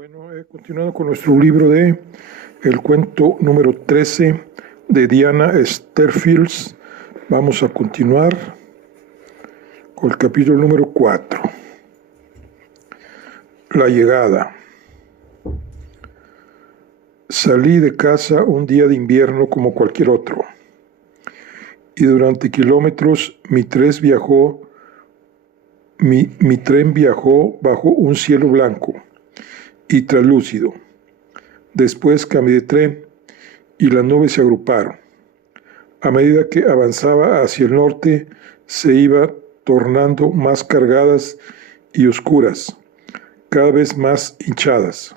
Bueno, he continuado con nuestro libro de el cuento número 13 de Diana Sterfields. Vamos a continuar con el capítulo número 4. La llegada. Salí de casa un día de invierno como cualquier otro, y durante kilómetros mi tren viajó bajo un cielo blanco y translúcido. Después cambié de tren y las nubes se agruparon. A medida que avanzaba hacia el norte, se iba tornando más cargadas y oscuras, cada vez más hinchadas.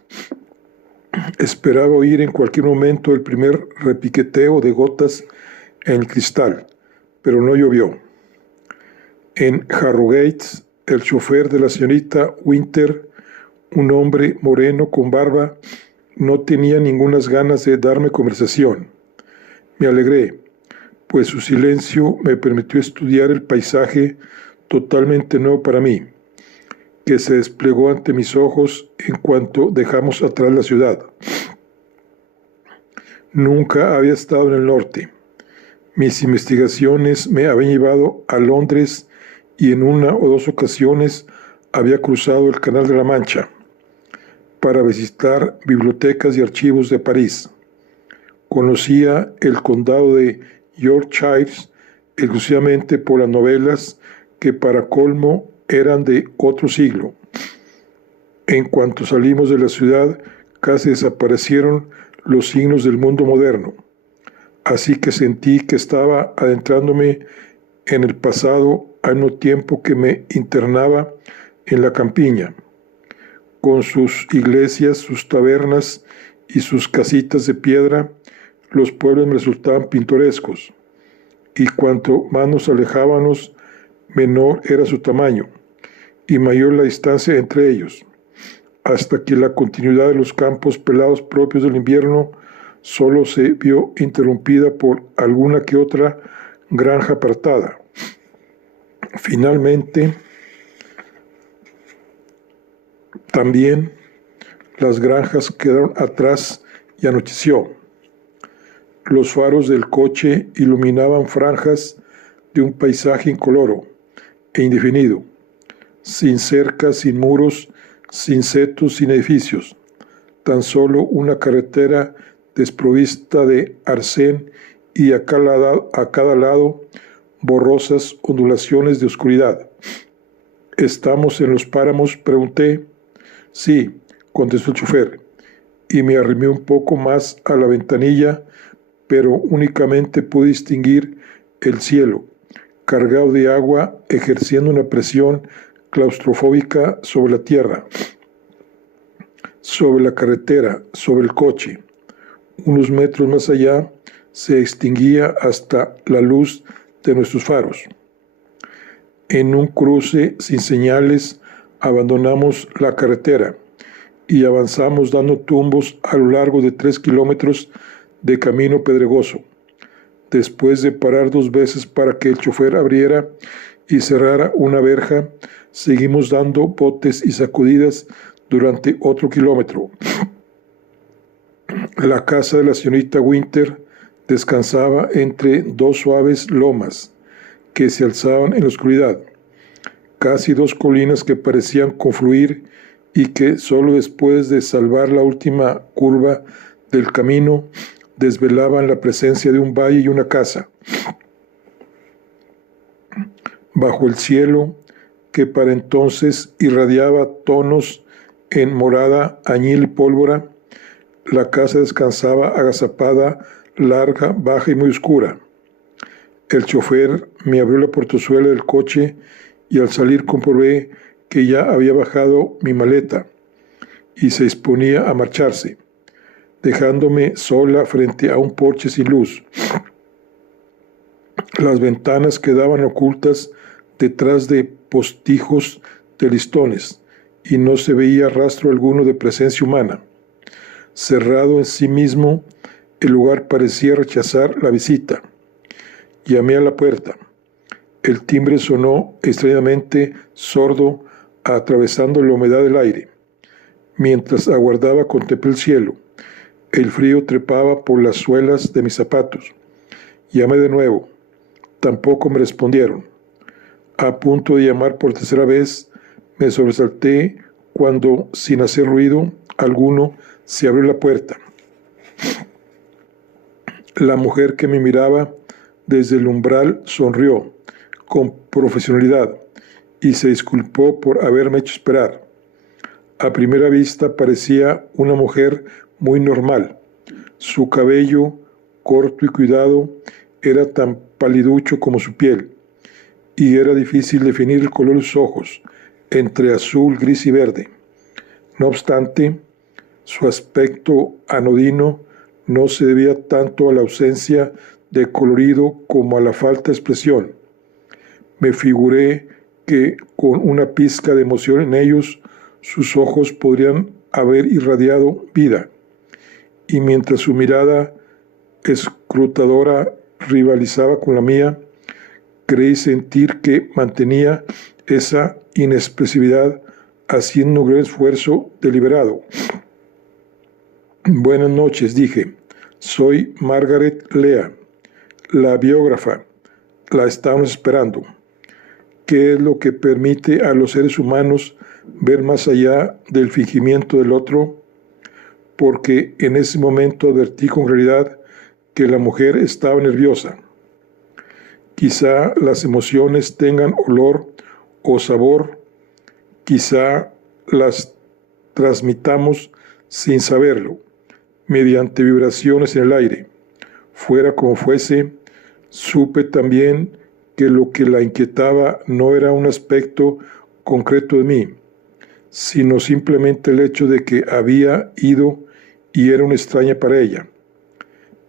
Esperaba oír en cualquier momento el primer repiqueteo de gotas en el cristal, pero no llovió. En Harrogate, el chofer de la señorita Winter, un hombre moreno con barba, no tenía ningunas ganas de darme conversación. Me alegré, pues su silencio me permitió estudiar el paisaje totalmente nuevo para mí, que se desplegó ante mis ojos en cuanto dejamos atrás la ciudad. Nunca había estado en el norte. Mis investigaciones me habían llevado a Londres y en una o dos ocasiones había cruzado el Canal de la Mancha para visitar bibliotecas y archivos de París. Conocía el condado de Yorkshire exclusivamente por las novelas que para colmo eran de otro siglo. En cuanto salimos de la ciudad, casi desaparecieron los signos del mundo moderno, así que sentí que estaba adentrándome en el pasado al mismo tiempo que me internaba en la campiña, con sus iglesias, sus tabernas y sus casitas de piedra. Los pueblos me resultaban pintorescos, y cuanto más nos alejábamos, menor era su tamaño, y mayor la distancia entre ellos, hasta que la continuidad de los campos pelados propios del invierno solo se vio interrumpida por alguna que otra granja apartada. Finalmente, también las granjas quedaron atrás y anocheció. Los faros del coche iluminaban franjas de un paisaje incoloro e indefinido, sin cercas, sin muros, sin setos, sin edificios, tan solo una carretera desprovista de arcén y a cada lado borrosas ondulaciones de oscuridad. ¿Estamos en los páramos?, pregunté. Sí, contestó el chofer, y me arrimé un poco más a la ventanilla, pero únicamente pude distinguir el cielo, cargado de agua, ejerciendo una presión claustrofóbica sobre la tierra, sobre la carretera, sobre el coche. Unos metros más allá se extinguía hasta la luz de nuestros faros. En un cruce sin señales abandonamos la carretera y avanzamos dando tumbos a lo largo de 3 kilómetros de camino pedregoso. Después de parar 2 veces para que el chofer abriera y cerrara una verja, seguimos dando botes y sacudidas durante otro kilómetro. La casa de la señorita Winter descansaba entre 2 suaves lomas que se alzaban en la oscuridad, casi 2 colinas que parecían confluir y que solo después de salvar la última curva del camino desvelaban la presencia de un valle y una casa. Bajo el cielo, que para entonces irradiaba tonos en morada, añil y pólvora, la casa descansaba agazapada, larga, baja y muy oscura. El chofer me abrió la portezuela del coche y al salir comprobé que ya había bajado mi maleta y se disponía a marcharse, dejándome sola frente a un porche sin luz. Las ventanas quedaban ocultas detrás de postijos de listones y no se veía rastro alguno de presencia humana. Cerrado en sí mismo, el lugar parecía rechazar la visita. Llamé a la puerta. El timbre sonó extrañamente sordo, atravesando la humedad del aire. Mientras aguardaba, contemplé el cielo. El frío trepaba por las suelas de mis zapatos. Llamé de nuevo. Tampoco me respondieron. A punto de llamar por tercera vez, me sobresalté cuando, sin hacer ruido alguno, se abrió la puerta. La mujer que me miraba desde el umbral sonrió con profesionalidad y se disculpó por haberme hecho esperar. A primera vista parecía una mujer muy normal. Su cabello, corto y cuidado, era tan paliducho como su piel, y era difícil definir el color de sus ojos, entre azul, gris y verde. No obstante, su aspecto anodino no se debía tanto a la ausencia de colorido como a la falta de expresión. Me figuré que con una pizca de emoción en ellos, sus ojos podrían haber irradiado vida, y mientras su mirada escrutadora rivalizaba con la mía, creí sentir que mantenía esa inexpresividad haciendo un gran esfuerzo deliberado. Buenas noches, dije. Soy Margaret Lea, la biógrafa. La estamos esperando. ¿Qué es lo que permite a los seres humanos ver más allá del fingimiento del otro? Porque en ese momento advertí con claridad que la mujer estaba nerviosa. Quizá las emociones tengan olor o sabor, quizá las transmitamos sin saberlo, mediante vibraciones en el aire. Fuera como fuese, supe también que lo que la inquietaba no era un aspecto concreto de mí, sino simplemente el hecho de que había ido y era una extraña para ella.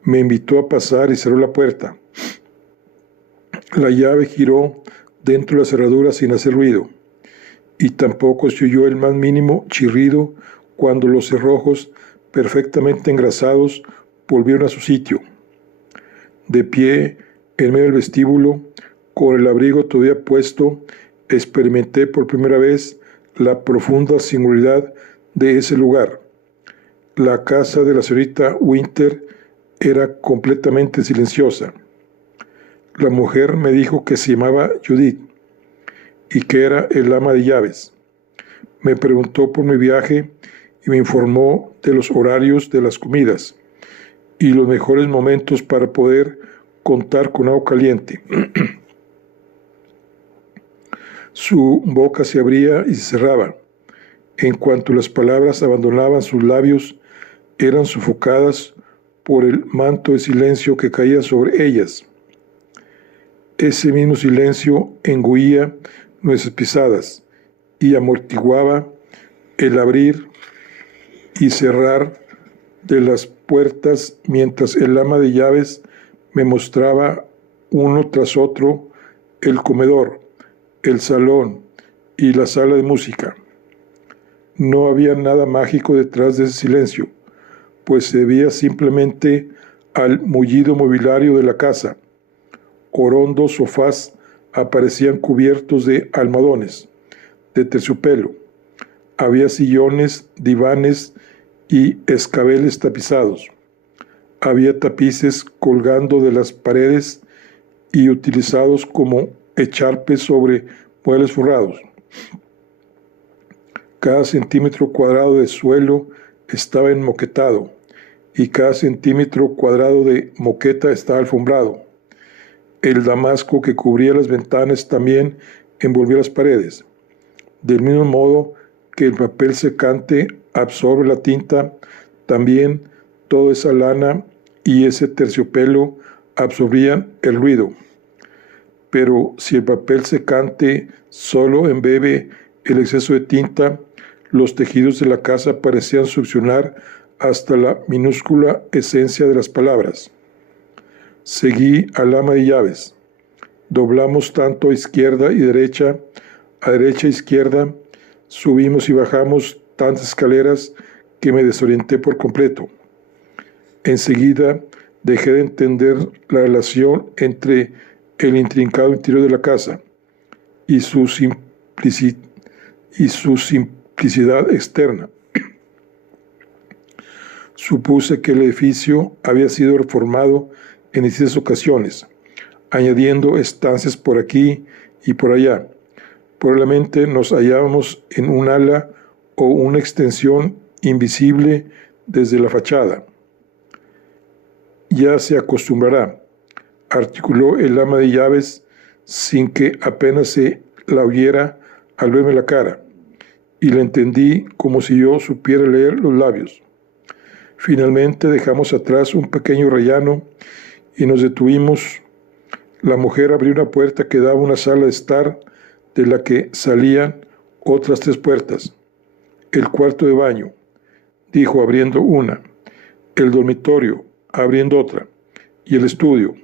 Me invitó a pasar y cerró la puerta. La llave giró dentro de la cerradura sin hacer ruido, y tampoco se oyó el más mínimo chirrido cuando los cerrojos, perfectamente engrasados, volvieron a su sitio. De pie, en medio del vestíbulo, con el abrigo todavía puesto, experimenté por primera vez la profunda singularidad de ese lugar. La casa de la señorita Winter era completamente silenciosa. La mujer me dijo que se llamaba Judith y que era el ama de llaves. Me preguntó por mi viaje y me informó de los horarios de las comidas y los mejores momentos para poder contar con agua caliente. Su boca se abría y se cerraba. En cuanto las palabras abandonaban sus labios, eran sofocadas por el manto de silencio que caía sobre ellas. Ese mismo silencio engüía nuestras pisadas y amortiguaba el abrir y cerrar de las puertas mientras el ama de llaves me mostraba uno tras otro el comedor, el salón y la sala de música. No había nada mágico detrás de ese silencio, pues se debía simplemente al mullido mobiliario de la casa. Horondos sofás aparecían cubiertos de almohadones, de terciopelo. Había sillones, divanes y escabeles tapizados. Había tapices colgando de las paredes y utilizados como echarpes sobre muebles forrados. Cada centímetro cuadrado de suelo estaba enmoquetado y cada centímetro cuadrado de moqueta estaba alfombrado. El damasco que cubría las ventanas también envolvía las paredes. Del mismo modo que el papel secante absorbe la tinta, también toda esa lana y ese terciopelo absorbían el ruido. Pero si el papel secante solo embebe el exceso de tinta, los tejidos de la casa parecían succionar hasta la minúscula esencia de las palabras. Seguí al ama de llaves. Doblamos tanto a izquierda y derecha, a derecha e izquierda, subimos y bajamos tantas escaleras que me desorienté por completo. Enseguida dejé de entender la relación entre el intrincado interior de la casa y su simplicidad externa. Supuse que el edificio había sido reformado en distintas ocasiones, añadiendo estancias por aquí y por allá. Probablemente nos hallábamos en un ala o una extensión invisible desde la fachada. Ya se acostumbrará, articuló el ama de llaves sin que apenas se la oyera al verme la cara, y la entendí como si yo supiera leer los labios. Finalmente dejamos atrás un pequeño rellano y nos detuvimos. La mujer abrió una puerta que daba a una sala de estar de la que salían otras 3 puertas. El cuarto de baño, dijo abriendo una, el dormitorio, abriendo otra, y el estudio.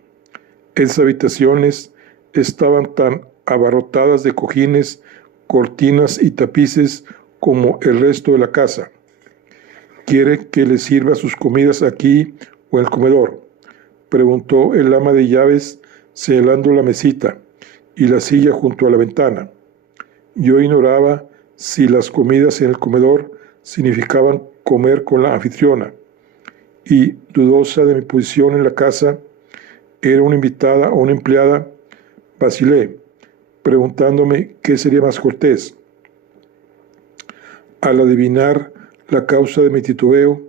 Esas habitaciones estaban tan abarrotadas de cojines, cortinas y tapices como el resto de la casa. ¿Quiere que le sirva sus comidas aquí o en el comedor?, preguntó el ama de llaves señalando la mesita y la silla junto a la ventana. Yo ignoraba si las comidas en el comedor significaban comer con la anfitriona, y, dudosa de mi posición en la casa, ¿era una invitada o una empleada?, vacilé, preguntándome qué sería más cortés. Al adivinar la causa de mi titubeo,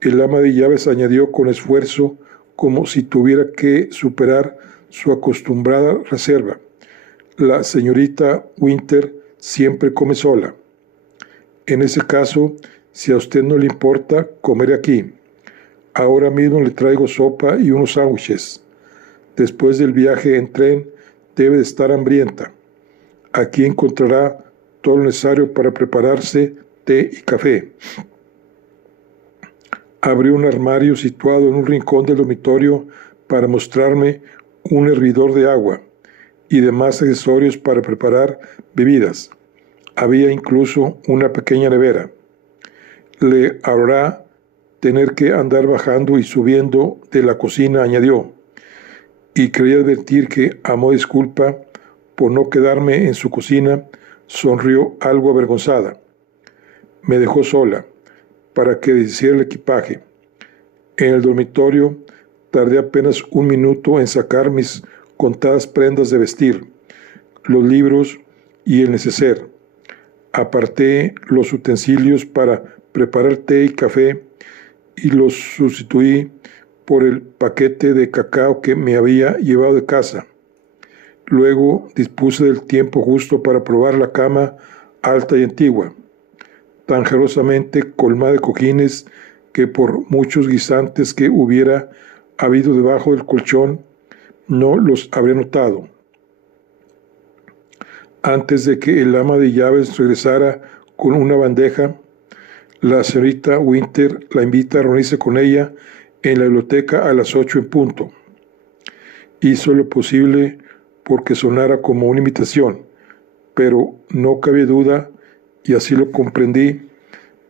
el ama de llaves añadió con esfuerzo, como si tuviera que superar su acostumbrada reserva: la señorita Winter siempre come sola. En ese caso, si a usted no le importa, comeré aquí. Ahora mismo le traigo sopa y unos sándwiches. Después del viaje en tren, debe de estar hambrienta. Aquí encontrará todo lo necesario para prepararse té y café. Abrió un armario situado en un rincón del dormitorio para mostrarme un hervidor de agua y demás accesorios para preparar bebidas. Había incluso una pequeña nevera. Le hará tener que andar bajando y subiendo de la cocina, añadió, y quería advertir que, a modo de disculpa por no quedarme en su cocina, sonrió algo avergonzada. Me dejó sola para que deshiciera el equipaje. En el dormitorio tardé apenas 1 minuto en sacar mis contadas prendas de vestir, los libros y el neceser. Aparté los utensilios para preparar té y café y los sustituí por el paquete de cacao que me había llevado de casa. Luego dispuse del tiempo justo para probar la cama alta y antigua, tan generosamente colmada de cojines que por muchos guisantes que hubiera habido debajo del colchón, no los habría notado. Antes de que el ama de llaves regresara con una bandeja, la señorita Winter la invita a reunirse con ella en la biblioteca a las 8 en punto. Hizo lo posible porque sonara como una invitación, pero no cabía duda, y así lo comprendí,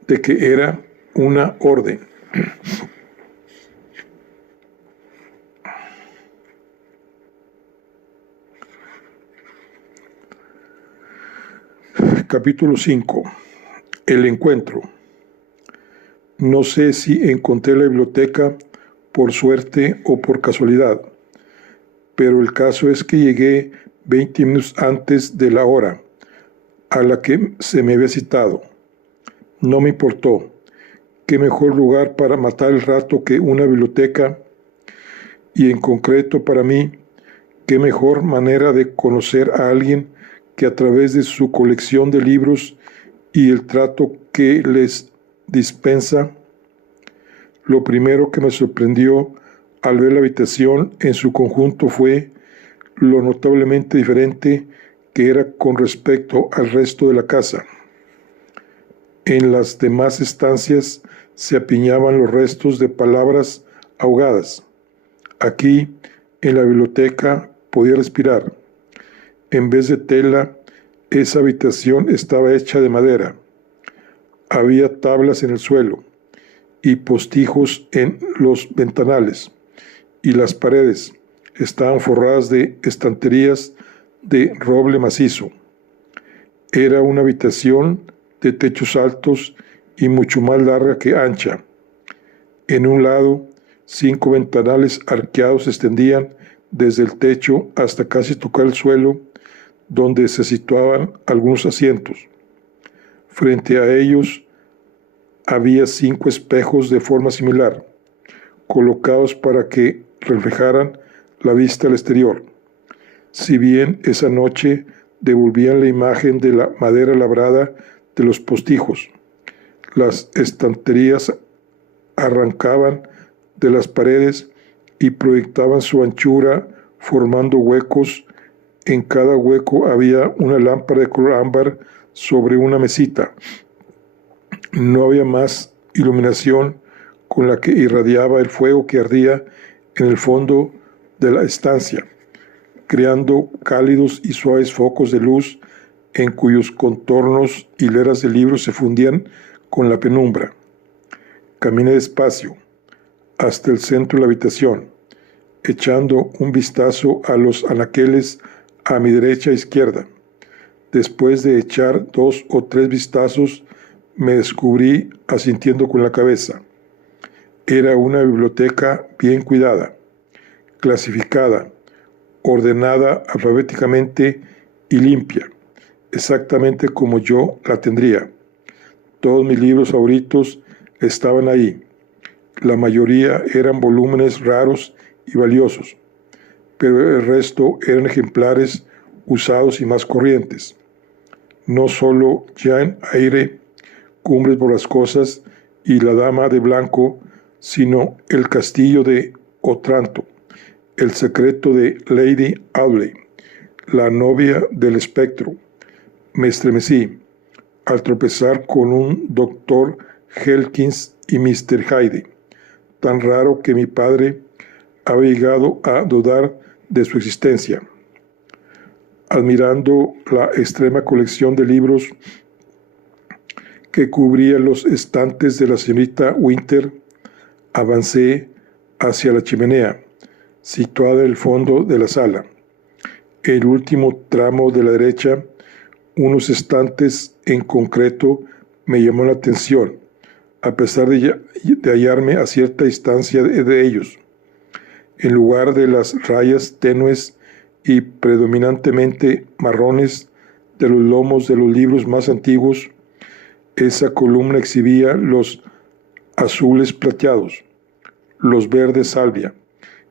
de que era una orden. Capítulo 5. El encuentro. No sé si encontré la biblioteca por suerte o por casualidad, pero el caso es que llegué 20 minutos antes de la hora a la que se me había citado. No me importó. Qué mejor lugar para matar el rato que una biblioteca, y en concreto para mí, qué mejor manera de conocer a alguien que a través de su colección de libros y el trato que les dispensa. Lo primero que me sorprendió al ver la habitación en su conjunto fue lo notablemente diferente que era con respecto al resto de la casa. En las demás estancias se apiñaban los restos de palabras ahogadas. Aquí, en la biblioteca, podía respirar. En vez de tela, esa habitación estaba hecha de madera. Había tablas en el suelo y postijos en los ventanales, y las paredes estaban forradas de estanterías de roble macizo. Era una habitación de techos altos y mucho más larga que ancha. En un lado, 5 ventanales arqueados se extendían desde el techo hasta casi tocar el suelo, donde se situaban algunos asientos. Frente a ellos había 5 espejos de forma similar, colocados para que reflejaran la vista al exterior. Si bien esa noche devolvían la imagen de la madera labrada de los postijos, las estanterías arrancaban de las paredes y proyectaban su anchura formando huecos. En cada hueco había una lámpara de color ámbar sobre una mesita. No había más iluminación con la que irradiaba el fuego que ardía en el fondo de la estancia, creando cálidos y suaves focos de luz en cuyos contornos hileras de libros se fundían con la penumbra. Caminé despacio hasta el centro de la habitación, echando un vistazo a los anaqueles a mi derecha e izquierda. Después de echar 2 o 3 vistazos, me descubrí asintiendo con la cabeza. Era una biblioteca bien cuidada, clasificada, ordenada alfabéticamente y limpia, exactamente como yo la tendría. Todos mis libros favoritos estaban ahí. La mayoría eran volúmenes raros y valiosos, pero el resto eran ejemplares usados y más corrientes. No solo Jane Eyre, Cumbres Borrascosas y La Dama de Blanco, sino El Castillo de Otranto, El secreto de Lady Audley, La novia del espectro. Me estremecí al tropezar con un Dr. Helkins y Mr. Hyde, tan raro que mi padre había llegado a dudar de su existencia. Admirando la extrema colección de libros que cubría los estantes de la señorita Winter, avancé hacia la chimenea, situada en el fondo de la sala. El último tramo de la derecha, unos estantes en concreto, me llamó la atención, a pesar de hallarme a cierta distancia de ellos. En lugar de las rayas tenues y predominantemente marrones de los lomos de los libros más antiguos, esa columna exhibía los azules plateados, los verdes salvia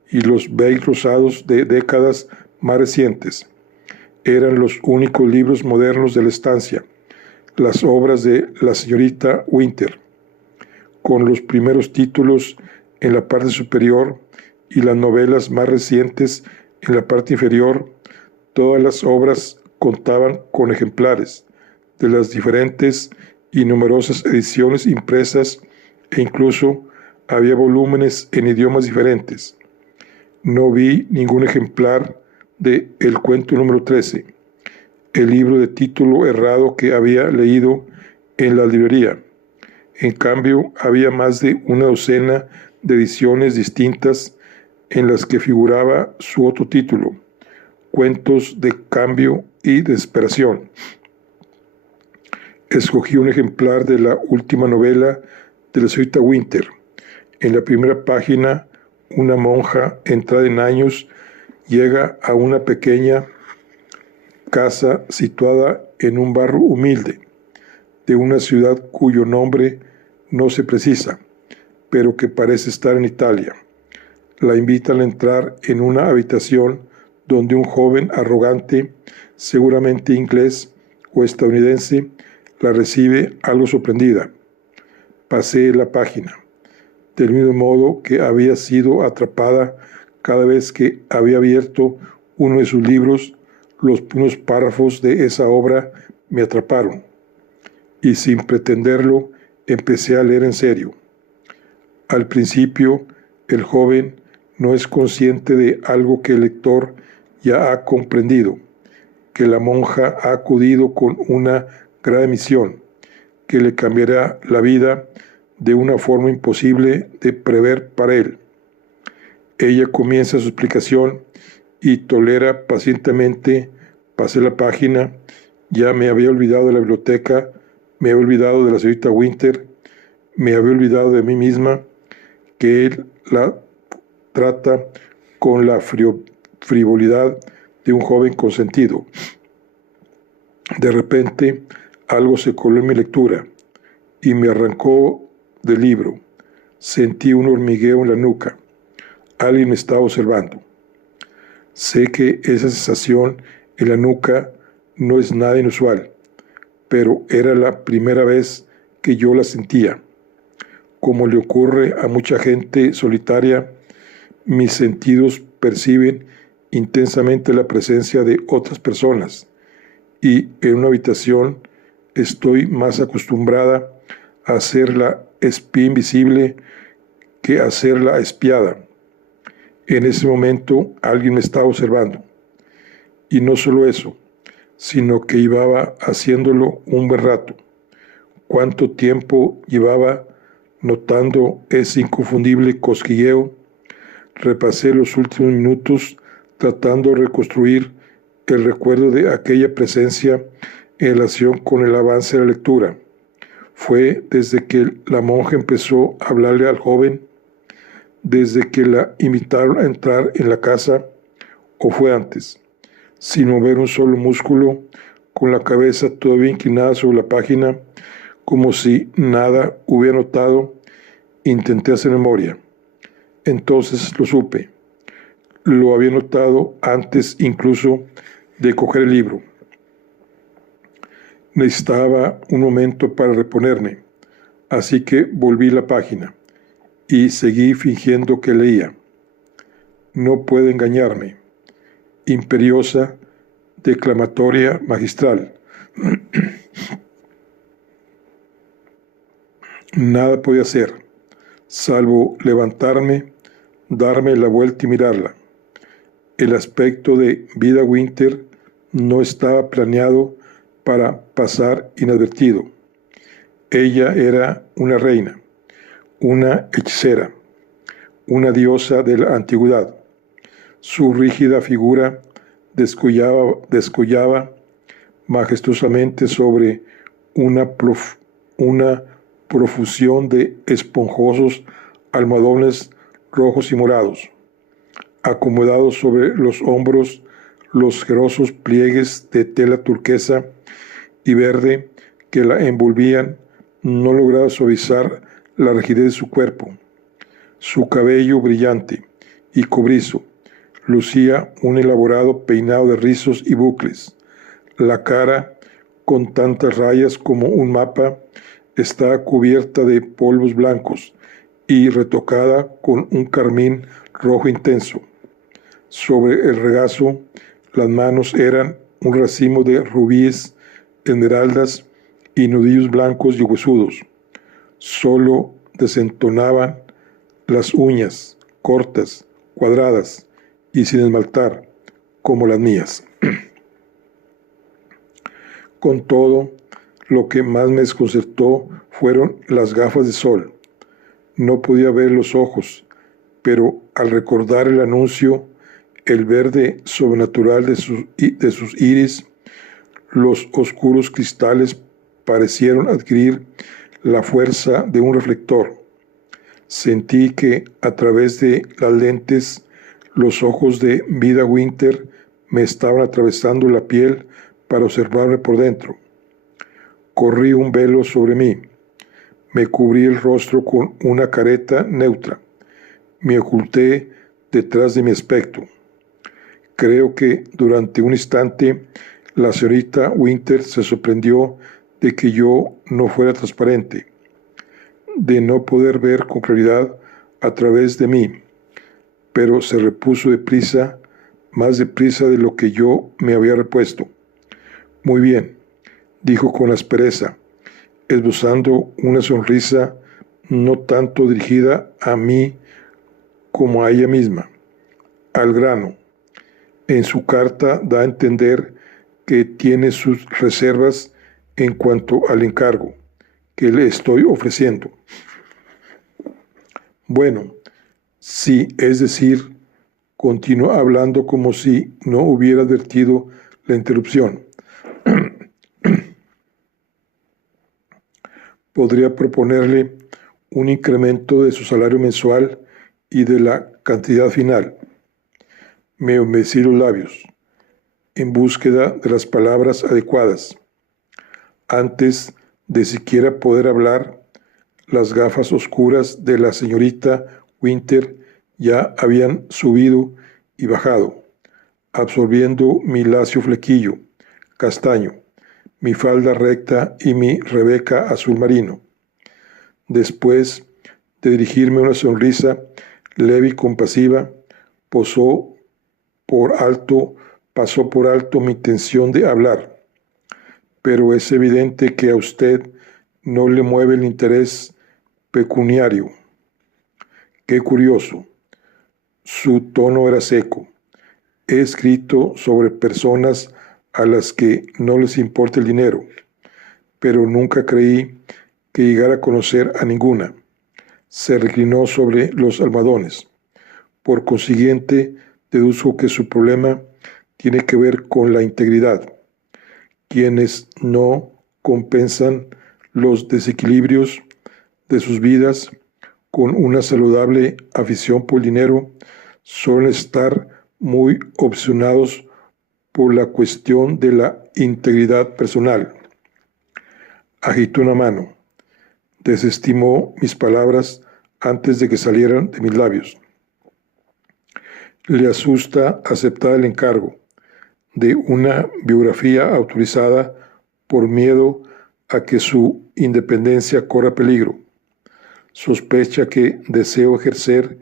y los beige rosados de décadas más recientes. Eran los únicos libros modernos de la estancia, las obras de la señorita Winter, con los primeros títulos en la parte superior y las novelas más recientes en la parte inferior. Todas las obras contaban con ejemplares de las diferentes y numerosas ediciones impresas e incluso había volúmenes en idiomas diferentes. No vi ningún ejemplar de El cuento número 13, el libro de título errado que había leído en la librería. En cambio, había más de una docena de ediciones distintas en las que figuraba su otro título, Cuentos de Cambio y Desesperación. Escogí un ejemplar de la última novela de la señorita Winter. En la primera página, una monja entrada en años llega a una pequeña casa situada en un barrio humilde de una ciudad cuyo nombre no se precisa, pero que parece estar en Italia. La invitan a entrar en una habitación donde un joven arrogante, seguramente inglés o estadounidense, la recibe algo sorprendida. Pasé la página, del mismo modo que había sido atrapada cada vez que había abierto uno de sus libros. Los primeros párrafos de esa obra me atraparon, y sin pretenderlo empecé a leer en serio. Al principio, el joven no es consciente de algo que el lector ya ha comprendido, que la monja ha acudido con una grave misión, que le cambiará la vida de una forma imposible de prever para él. Ella comienza su explicación y tolera pacientemente. Pasé la página, ya me había olvidado de la biblioteca, me había olvidado de la señorita Winter, me había olvidado de mí misma. que él la trata con la frivolidad de un joven consentido. De repente, algo se coló en mi lectura y me arrancó del libro. Sentí un hormigueo en la nuca. Alguien me estaba observando. Sé que esa sensación en la nuca no es nada inusual, pero era la primera vez que yo la sentía. Como le ocurre a mucha gente solitaria, mis sentidos perciben intensamente la presencia de otras personas, y en una habitación estoy más acostumbrada a hacer la espía invisible que a hacerla espiada. En ese momento alguien me estaba observando. Y no solo eso, sino que llevaba haciéndolo un buen rato. ¿Cuánto tiempo llevaba notando ese inconfundible cosquilleo? Repasé los últimos minutos tratando de reconstruir el recuerdo de aquella presencia en relación con el avance de la lectura. Fue desde que la monja empezó a hablarle al joven, desde que la invitaron a entrar en la casa, o fue antes. Sin mover un solo músculo, con la cabeza todavía inclinada sobre la página, como si nada hubiera notado, intenté hacer memoria. Entonces lo supe. Lo había notado antes incluso de coger el libro. Necesitaba un momento para reponerme, así que volví la página y seguí fingiendo que leía. No puede engañarme. Imperiosa, declamatoria, magistral. Nada podía hacer, salvo levantarme, darme la vuelta y mirarla. El aspecto de Vida Winter no estaba planeado para pasar inadvertido. Ella era una reina, una hechicera, una diosa de la antigüedad. Su rígida figura descollaba majestuosamente sobre una profusión de esponjosos almohadones rojos y morados. Acomodados sobre los hombros los generosos pliegues de tela turquesa y verde que la envolvían, no lograba suavizar la rigidez de su cuerpo. Su cabello brillante y cobrizo lucía un elaborado peinado de rizos y bucles. La cara, con tantas rayas como un mapa, estaba cubierta de polvos blancos y retocada con un carmín rojo intenso. Sobre el regazo, las manos eran un racimo de rubíes, esmeraldas y nudillos blancos y huesudos. Solo desentonaban las uñas, cortas, cuadradas y sin esmaltar, como las mías. Con todo, lo que más me desconcertó fueron las gafas de sol. No podía ver los ojos, pero al recordar el anuncio, el verde sobrenatural de sus iris, los oscuros cristales parecieron adquirir la fuerza de un reflector. Sentí que a través de las lentes los ojos de Vida Winter me estaban atravesando la piel para observarme por dentro. Corrí un velo sobre mí. Me cubrí el rostro con una careta neutra. Me oculté detrás de mi aspecto. Creo que durante un instante la señorita Winter se sorprendió de que yo no fuera transparente, de no poder ver con claridad a través de mí, pero se repuso deprisa, más deprisa de lo que yo me había repuesto. Muy bien, dijo con aspereza, esbozando una sonrisa no tanto dirigida a mí como a ella misma. Al grano. En su carta da a entender que tiene sus reservas en cuanto al encargo que le estoy ofreciendo. Bueno, sí, es decir, continuó hablando como si no hubiera advertido la interrupción. Podría proponerle un incremento de su salario mensual y de la cantidad final. Me humedecí los labios, en búsqueda de las palabras adecuadas. Antes de siquiera poder hablar, las gafas oscuras de la señorita Winter ya habían subido y bajado, absorbiendo mi lacio flequillo castaño, mi falda recta y mi Rebeca azul marino. Después de dirigirme una sonrisa leve y compasiva, pasó por alto mi intención de hablar. Pero es evidente que a usted no le mueve el interés pecuniario. Qué curioso. Su tono era seco. He escrito sobre personas a las que no les importa el dinero, pero nunca creí que llegara a conocer a ninguna. Se reclinó sobre los almohadones. Por consiguiente, deduzco que su problema tiene que ver con la integridad. Quienes no compensan los desequilibrios de sus vidas con una saludable afición por el dinero suelen estar muy obsesionados por la cuestión de la integridad personal. Agitó una mano. Desestimó mis palabras antes de que salieran de mis labios. Le asusta aceptar el encargo de una biografía autorizada por miedo a que su independencia corra peligro. Sospecha que deseo ejercer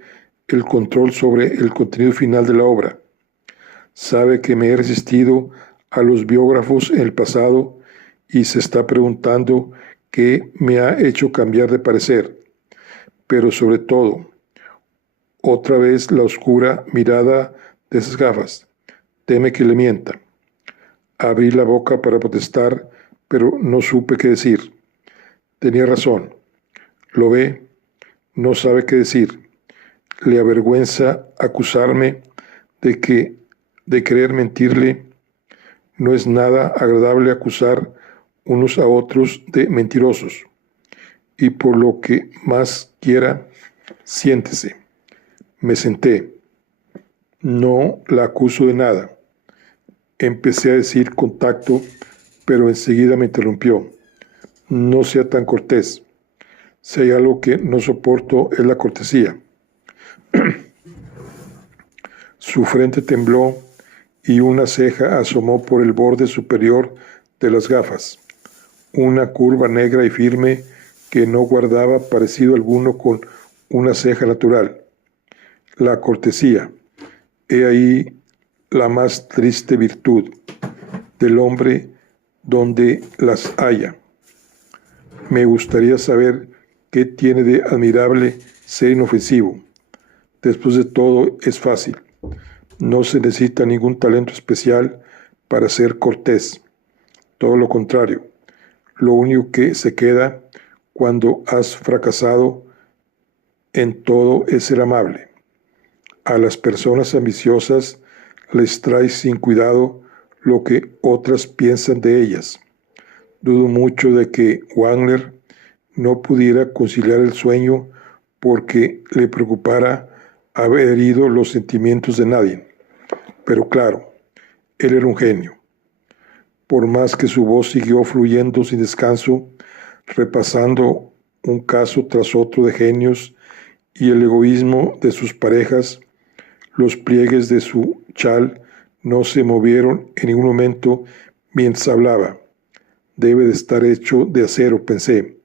el control sobre el contenido final de la obra. Sabe que me he resistido a los biógrafos en el pasado y se está preguntando qué me ha hecho cambiar de parecer. Pero sobre todo, otra vez la oscura mirada de esas gafas. Teme que le mienta. Abrí la boca para protestar, pero no supe qué decir. Tenía razón. Lo ve, no sabe qué decir. Le avergüenza acusarme de querer mentirle. No es nada agradable acusar unos a otros de mentirosos. Y por lo que más quiera, siéntese. Me senté. No la acuso de nada. Empecé a decir con tacto, pero enseguida me interrumpió. No sea tan cortés. Si hay algo que no soporto es la cortesía. Su frente tembló y una ceja asomó por el borde superior de las gafas. Una curva negra y firme que no guardaba parecido alguno con una ceja natural. La cortesía. He ahí la más triste virtud del hombre donde las haya. Me gustaría saber qué tiene de admirable ser inofensivo. Después de todo, es fácil. No se necesita ningún talento especial para ser cortés. Todo lo contrario. Lo único que se queda cuando has fracasado en todo es ser amable. A las personas ambiciosas les trae sin cuidado lo que otras piensan de ellas. Dudo mucho de que Wagner no pudiera conciliar el sueño porque le preocupara haber herido los sentimientos de nadie. Pero claro, él era un genio. Por más que su voz siguió fluyendo sin descanso, repasando un caso tras otro de genios y el egoísmo de sus parejas, los pliegues de su chal no se movieron en ningún momento mientras hablaba. Debe de estar hecho de acero, pensé.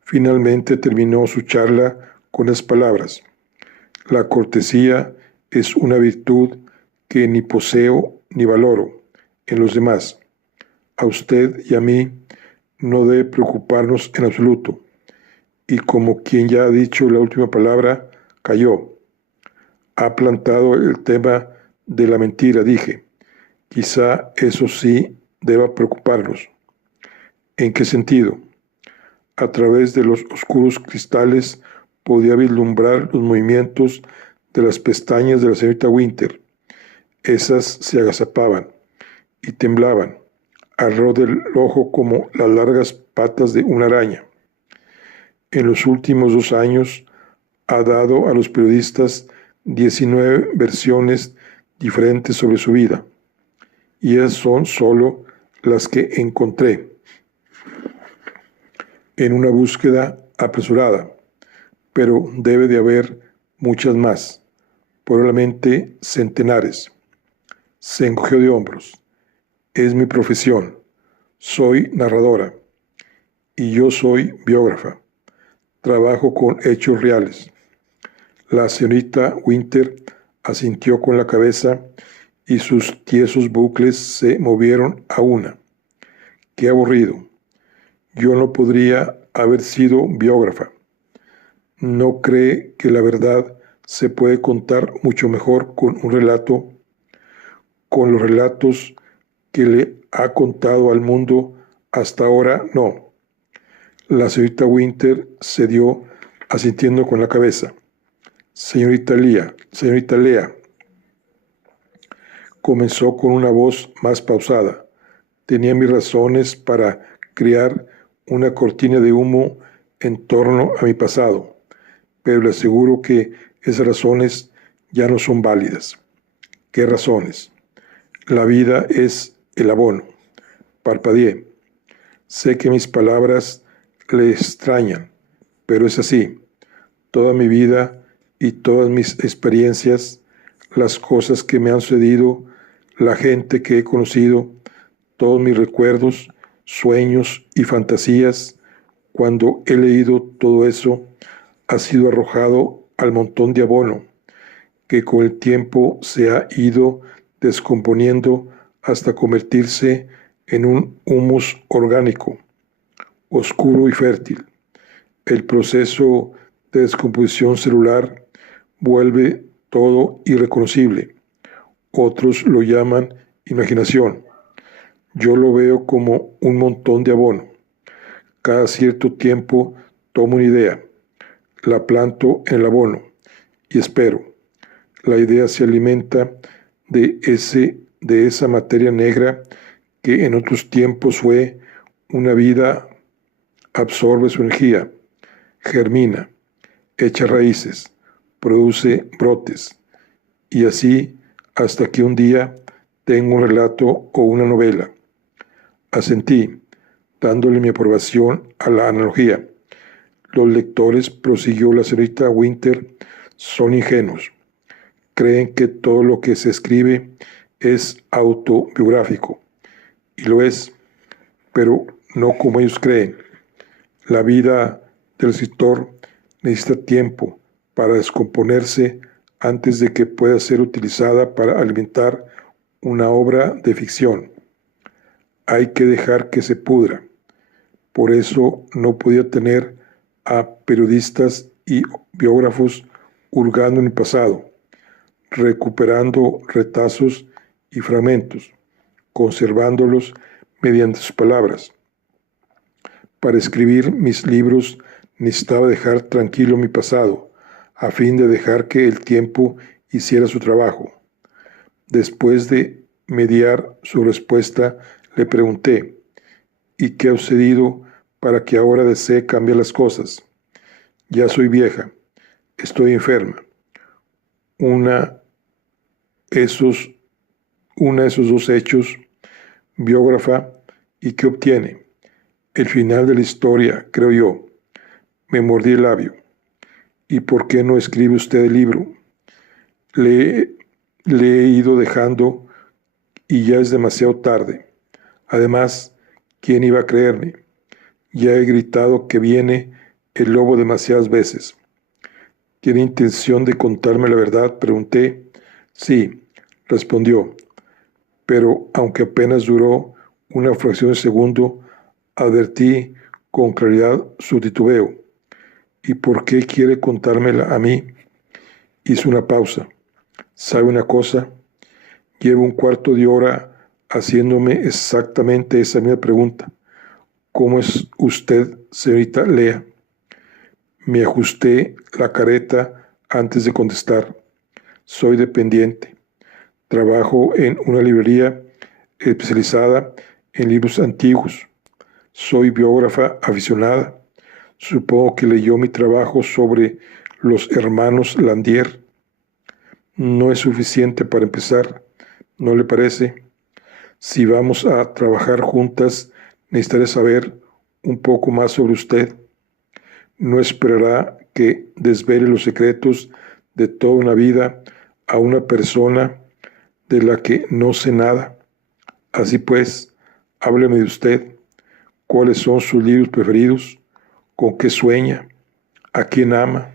Finalmente terminó su charla con las palabras. La cortesía es una virtud que ni poseo ni valoro en los demás. A usted y a mí no debe preocuparnos en absoluto. Y como quien ya ha dicho la última palabra, cayó. Ha plantado el tema de la mentira, dije. Quizá eso sí deba preocuparnos. ¿En qué sentido? A través de los oscuros cristales podía vislumbrar los movimientos de las pestañas de la señorita Winter. Esas se agazapaban y temblaban alrededor del ojo como las largas patas de una araña. En los últimos 2 años ha dado a los periodistas 19 versiones diferentes sobre su vida, y esas son solo las que encontré en una búsqueda apresurada, pero debe de haber muchas más, probablemente centenares. Se encogió de hombros. Es mi profesión. Soy narradora y yo soy biógrafa. Trabajo con hechos reales. La señorita Winter asintió con la cabeza y sus tiesos bucles se movieron a una. ¡Qué aburrido! Yo no podría haber sido biógrafa. ¿No cree que la verdad se puede contar mucho mejor con un relato, con los relatos que le ha contado al mundo hasta ahora? No. La señorita Winter cedió asintiendo con la cabeza. Señorita Lea, comenzó con una voz más pausada. Tenía mis razones para crear una cortina de humo en torno a mi pasado, pero le aseguro que esas razones ya no son válidas. ¿Qué razones? La vida es el abono. Parpadeé. Sé que mis palabras le extrañan, pero es así. Toda mi vida y todas mis experiencias, las cosas que me han sucedido, la gente que he conocido, todos mis recuerdos, sueños y fantasías, cuando he leído todo eso, ha sido arrojado al montón de abono, que con el tiempo se ha ido descomponiendo hasta convertirse en un humus orgánico, oscuro y fértil. El proceso de descomposición celular vuelve todo irreconocible. Otros lo llaman imaginación. Yo lo veo como un montón de abono. Cada cierto tiempo tomo una idea, la planto en el abono y espero. La idea se alimenta de esa materia negra que en otros tiempos fue una vida, absorbe su energía, germina, echa raíces, produce brotes, y así hasta que un día tengo un relato o una novela. Asentí, dándole mi aprobación a la analogía. Los lectores, prosiguió la señorita Winter, son ingenuos. Creen que todo lo que se escribe es autobiográfico, y lo es, pero no como ellos creen. La vida del escritor necesita tiempo para descomponerse antes de que pueda ser utilizada para alimentar una obra de ficción. Hay que dejar que se pudra. Por eso no podía tener a periodistas y biógrafos hurgando en el pasado, recuperando retazos y fragmentos, conservándolos mediante sus palabras. Para escribir mis libros necesitaba dejar tranquilo mi pasado, a fin de dejar que el tiempo hiciera su trabajo. Después de mediar su respuesta, le pregunté, ¿y qué ha sucedido para que ahora desee cambiar las cosas? Ya soy vieja, estoy enferma. Una de esos dos hechos, biógrafa, ¿y qué obtiene? El final de la historia, creo yo. Me mordí el labio. ¿Y por qué no escribe usted el libro? Le he ido dejando y ya es demasiado tarde. Además, ¿quién iba a creerme? Ya he gritado que viene el lobo demasiadas veces. ¿Tiene intención de contarme la verdad?, pregunté. Sí, respondió, pero aunque apenas duró una fracción de segundo, advertí con claridad su titubeo. ¿Y por qué quiere contármela a mí? Hizo una pausa. ¿Sabe una cosa? Llevo un cuarto de hora haciéndome exactamente esa misma pregunta. ¿Cómo es usted, señorita Lea? Me ajusté la careta antes de contestar. Soy dependiente. Trabajo en una librería especializada en libros antiguos. Soy biógrafa aficionada. Supongo que leyó mi trabajo sobre los hermanos Landier. No es suficiente para empezar, ¿no le parece? Si vamos a trabajar juntas, necesitaré saber un poco más sobre usted. No esperará que desvele los secretos de toda una vida a una persona de la que no sé nada. Así pues, hábleme de usted. ¿Cuáles son sus libros preferidos? ¿Con qué sueña? ¿A quién ama?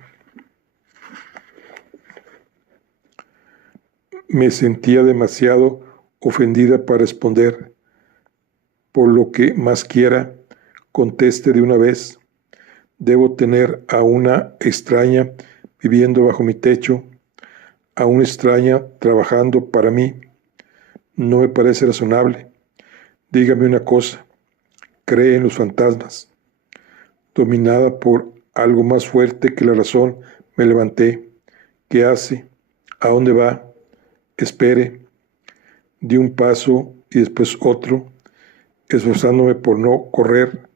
Me sentía demasiado ofendida para responder. Por lo que más quiera, conteste de una vez. Debo tener a una extraña viviendo bajo mi techo, a una extraña trabajando para mí. No me parece razonable. Dígame una cosa. ¿Cree en los fantasmas? Dominada por algo más fuerte que la razón, me levanté. ¿Qué hace? ¿A dónde va? Espere. Di un paso y después otro, esforzándome por no correr,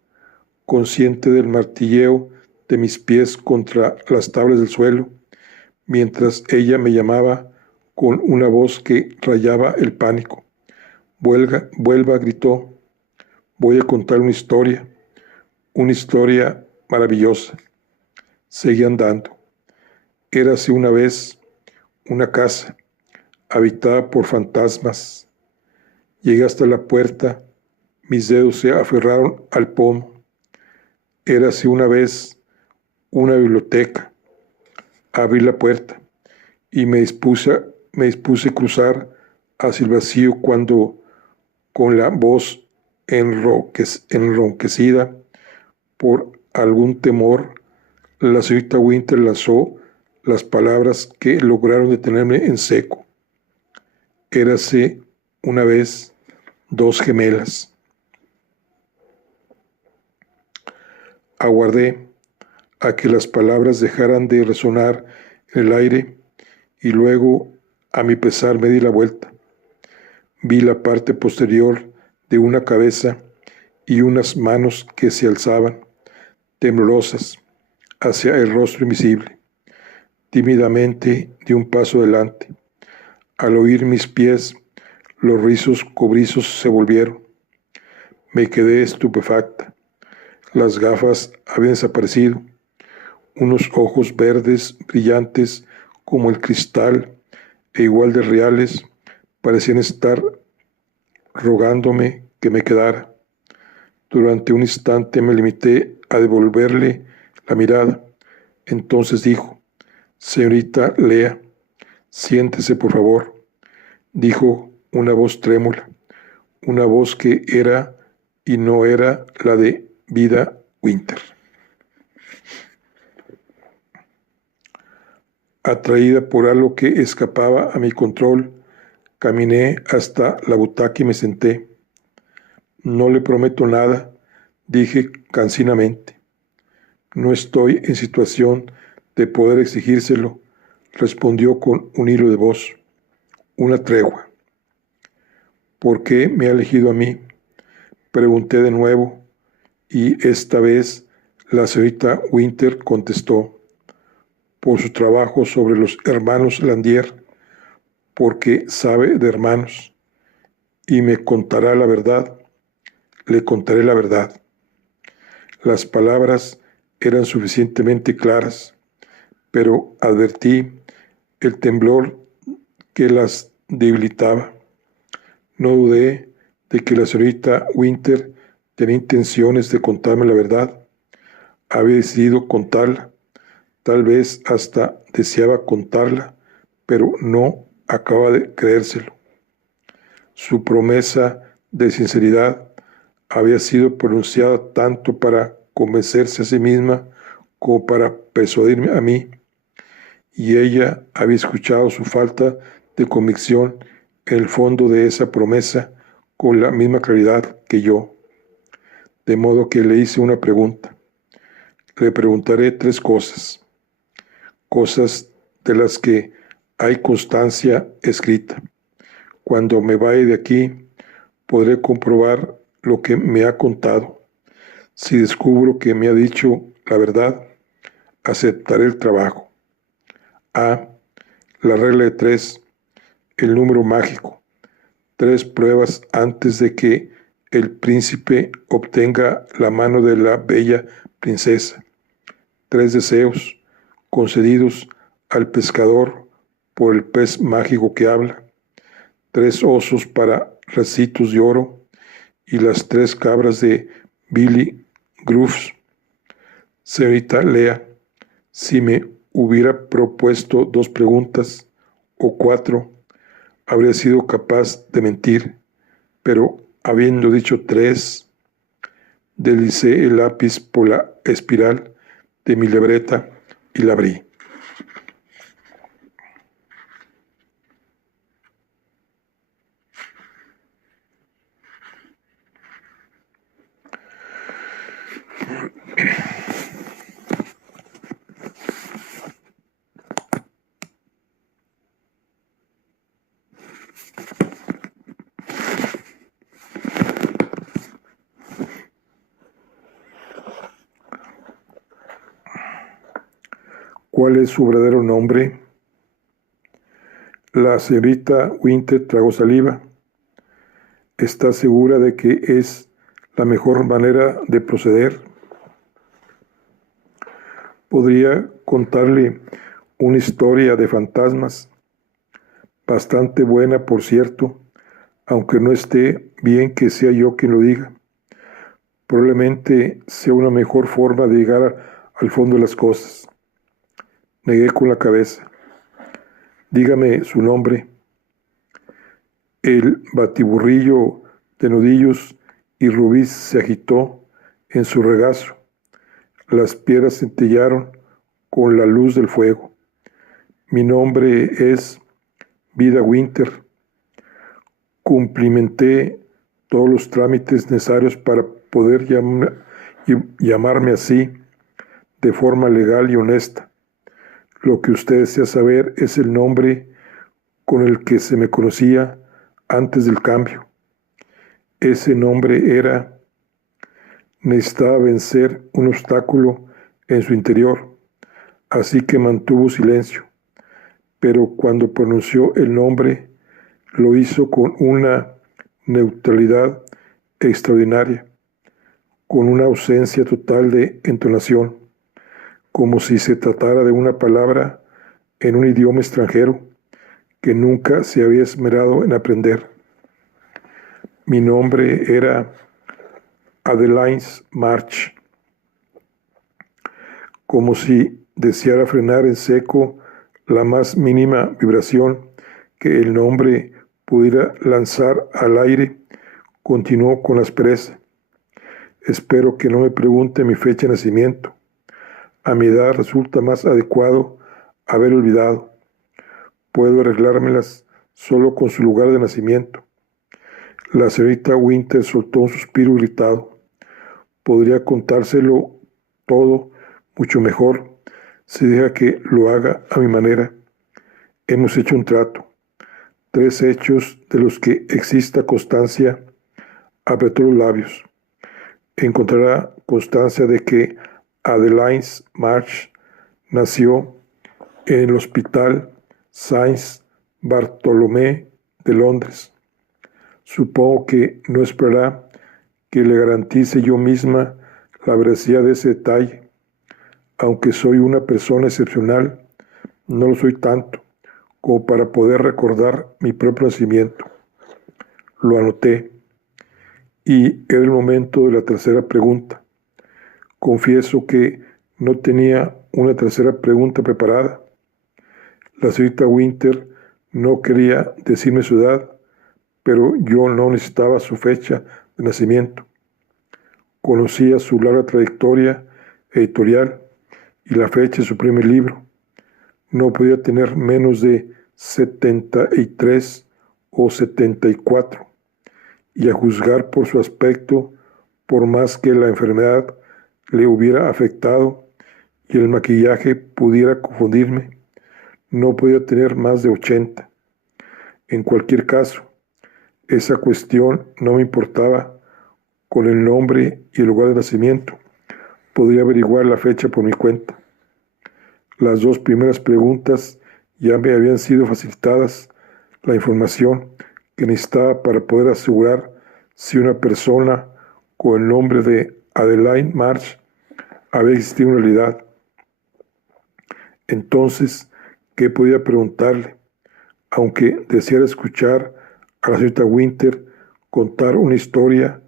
consciente del martilleo de mis pies contra las tablas del suelo, mientras ella me llamaba con una voz que rayaba el pánico. Vuelva, gritó. Voy a contar una historia maravillosa. Seguí andando. Érase una vez una casa habitada por fantasmas. Llegué hasta la puerta, mis dedos se aferraron al pomo. Érase una vez una biblioteca. Abrí la puerta y me dispuse a cruzar hacia el vacío cuando, con la voz enronquecida por algún temor, la señorita Winter lanzó las palabras que lograron detenerme en seco. Érase una vez dos gemelas. Aguardé a que las palabras dejaran de resonar en el aire y luego, a mi pesar, me di la vuelta. Vi la parte posterior de una cabeza y unas manos que se alzaban, temblorosas, hacia el rostro invisible. Tímidamente di un paso adelante. Al oír mis pies, los rizos cobrizos se volvieron. Me quedé estupefacta. Las gafas habían desaparecido. Unos ojos verdes, brillantes como el cristal e igual de reales, parecían estar rogándome que me quedara. Durante un instante me limité a devolverle la mirada. Entonces dijo: «Señorita Lea, siéntese, por favor», dijo una voz trémula, una voz que era y no era la de Vida Winter. Atraída por algo que escapaba a mi control, caminé hasta la butaca y me senté. «No le prometo nada», dije cansinamente. «No estoy en situación de poder exigírselo», respondió con un hilo de voz. «Una tregua». «¿Por qué me ha elegido a mí?», pregunté de nuevo, y esta vez la señorita Winter contestó: «Por su trabajo sobre los hermanos Landier, porque sabe de hermanos, y me contará la verdad». Le contaré la verdad. Las palabras eran suficientemente claras, pero advertí el temblor que las debilitaba. No dudé de que la señorita Winter tenía intenciones de contarme la verdad. Había decidido contarla, tal vez hasta deseaba contarla, pero no acababa de creérselo. Su promesa de sinceridad había sido pronunciada tanto para convencerse a sí misma como para persuadirme a mí, y ella había escuchado su falta de convicción en el fondo de esa promesa con la misma claridad que yo. De modo que le hice una pregunta. Le preguntaré 3 cosas de las que hay constancia escrita. Cuando me vaya de aquí, podré comprobar lo que me ha contado. Si descubro que me ha dicho la verdad, aceptaré el trabajo. A. La regla de 3, el número mágico. 3 pruebas antes de que el príncipe obtenga la mano de la bella princesa. 3 deseos concedidos al pescador por el pez mágico que habla. 3 osos para racitos de oro y las 3 cabras de Billy Groves. Señorita Lea, si me hubiera propuesto 2 preguntas o 4, habría sido capaz de mentir, pero habiendo dicho 3, deslicé el lápiz por la espiral de mi libreta y la abrí. ¿Cuál es su verdadero nombre? La señorita Winter tragó saliva. ¿Está segura de que es la mejor manera de proceder? Podría contarle una historia de fantasmas, bastante buena, por cierto, aunque no esté bien que sea yo quien lo diga. Probablemente sea una mejor forma de llegar al fondo de las cosas. Negué con la cabeza. Dígame su nombre. El batiburrillo de nudillos y rubíes se agitó en su regazo. Las piedras centellaron con la luz del fuego. Mi nombre es Vida Winter. Cumplimenté todos los trámites necesarios para poder llamarme así de forma legal y honesta. Lo que usted desea saber es el nombre con el que se me conocía antes del cambio. Ese nombre era... Necesitaba vencer un obstáculo en su interior, así que mantuvo silencio. Pero cuando pronunció el nombre, lo hizo con una neutralidad extraordinaria, con una ausencia total de entonación, como si se tratara de una palabra en un idioma extranjero que nunca se había esmerado en aprender. Mi nombre era Adeline March. Como si deseara frenar en seco la más mínima vibración que el nombre pudiera lanzar al aire, continuó con aspereza. Espero que no me pregunte mi fecha de nacimiento. A mi edad resulta más adecuado haber olvidado. Puedo arreglármelas solo con su lugar de nacimiento. La señorita Winter soltó un suspiro irritado. Podría contárselo todo mucho mejor si deja que lo haga a mi manera. Hemos hecho un trato. 3 hechos de los que exista constancia. Apretó los labios. Encontrará constancia de que Adeline March nació en el Hospital Saint Bartolomé de Londres. Supongo que no esperará que le garantice yo misma la veracidad de ese detalle. Aunque soy una persona excepcional, no lo soy tanto como para poder recordar mi propio nacimiento. Lo anoté. Y era el momento de la tercera pregunta. Confieso que no tenía una tercera pregunta preparada. La señorita Winter no quería decirme su edad, pero yo no necesitaba su fecha de nacimiento. Conocía su larga trayectoria editorial y la fecha de su primer libro. No podía tener menos de 73 o 74, y a juzgar por su aspecto, por más que la enfermedad le hubiera afectado y el maquillaje pudiera confundirme, no podía tener más de 80. En cualquier caso, esa cuestión no me importaba con el nombre y el lugar de nacimiento, podría averiguar la fecha por mi cuenta. Las dos primeras preguntas ya me habían sido facilitadas la información que necesitaba para poder asegurar si una persona con el nombre de Adelaide Marsh había existido en realidad. Entonces, ¿qué podía preguntarle? Aunque deseara escuchar a la señorita Winter contar una historia,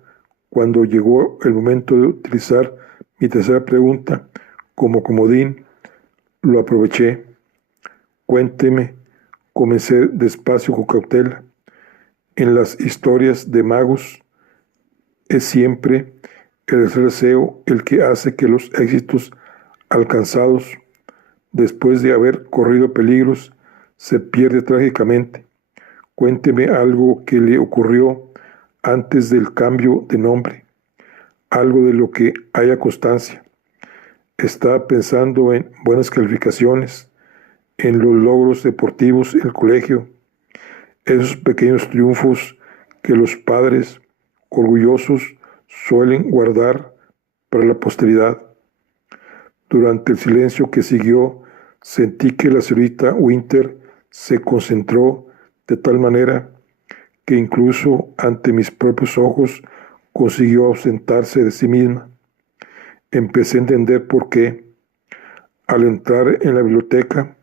cuando llegó el momento de utilizar mi tercera pregunta como comodín, lo aproveché. Cuénteme, comencé despacio con cautela. En las historias de magos es siempre el deseo el que hace que los éxitos alcanzados después de haber corrido peligros se pierde trágicamente. Cuénteme algo que le ocurrió antes del cambio de nombre, algo de lo que haya constancia. Estaba pensando en buenas calificaciones, en los logros deportivos en el colegio, esos pequeños triunfos que los padres orgullosos suelen guardar para la posteridad. Durante el silencio que siguió, sentí que la señorita Winter se concentró de tal manera que incluso ante mis propios ojos consiguió ausentarse de sí misma. Empecé a entender por qué. Al entrar en la biblioteca,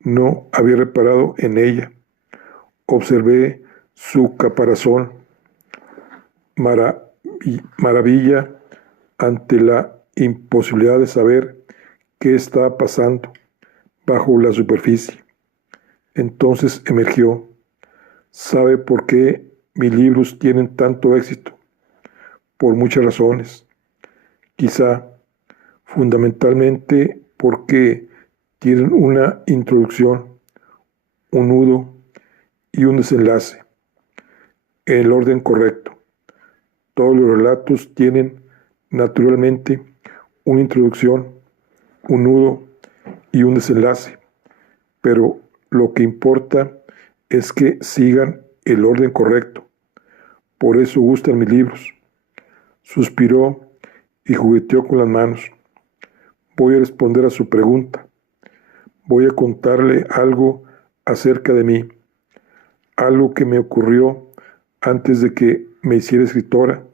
no había reparado en ella. Observé su caparazón. Maravilla ante la imposibilidad de saber qué estaba pasando bajo la superficie. Entonces emergió. ¿Sabe por qué mis libros tienen tanto éxito? Por muchas razones. Quizá, fundamentalmente, porque tienen una introducción, un nudo y un desenlace, en el orden correcto. Todos los relatos tienen, naturalmente, una introducción, un nudo y un desenlace, pero lo que importa es que sigan el orden correcto. Por eso gustan mis libros. Suspiró y jugueteó con las manos. Voy a responder a su pregunta. Voy a contarle algo acerca de mí, algo que me ocurrió antes de que me hiciera escritora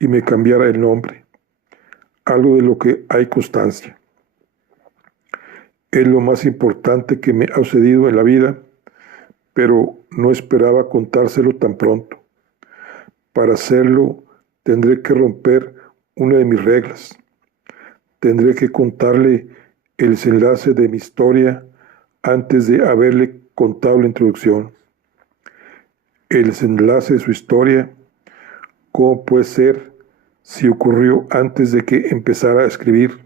y me cambiara el nombre, algo de lo que hay constancia. Es lo más importante que me ha sucedido en la vida, pero no esperaba contárselo tan pronto. Para hacerlo, tendré que romper una de mis reglas. Tendré que contarle el desenlace de mi historia antes de haberle contado la introducción. El desenlace de su historia, ¿cómo puede ser si ocurrió antes de que empezara a escribir?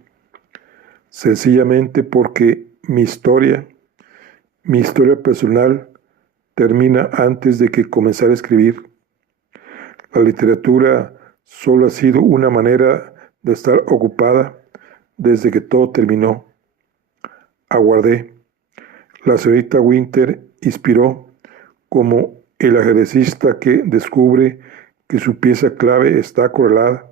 Sencillamente porque mi historia personal, termina antes de que comenzara a escribir. La literatura solo ha sido una manera de estar ocupada desde que todo terminó. Aguardé. La señorita Winter inspiró como el ajedrecista que descubre que su pieza clave está acorralada.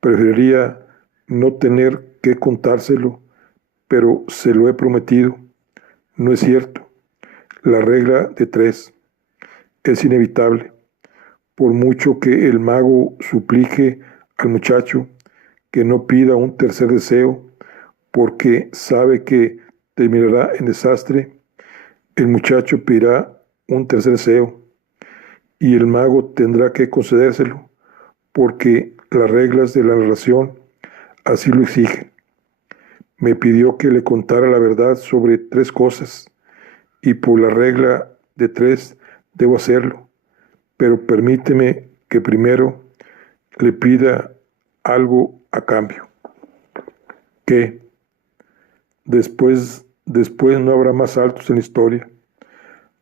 Preferiría no tener que contárselo, pero se lo he prometido. No es cierto. La regla de 3 es inevitable. Por mucho que el mago suplique al muchacho que no pida un tercer deseo, porque sabe que terminará en desastre, el muchacho pedirá un tercer deseo, y el mago tendrá que concedérselo, porque las reglas de la narración así lo exigen. Me pidió que le contara la verdad sobre 3 cosas, y por la regla de 3 debo hacerlo, pero permíteme que primero le pida algo a cambio. ¿Qué? Después no habrá más saltos en la historia.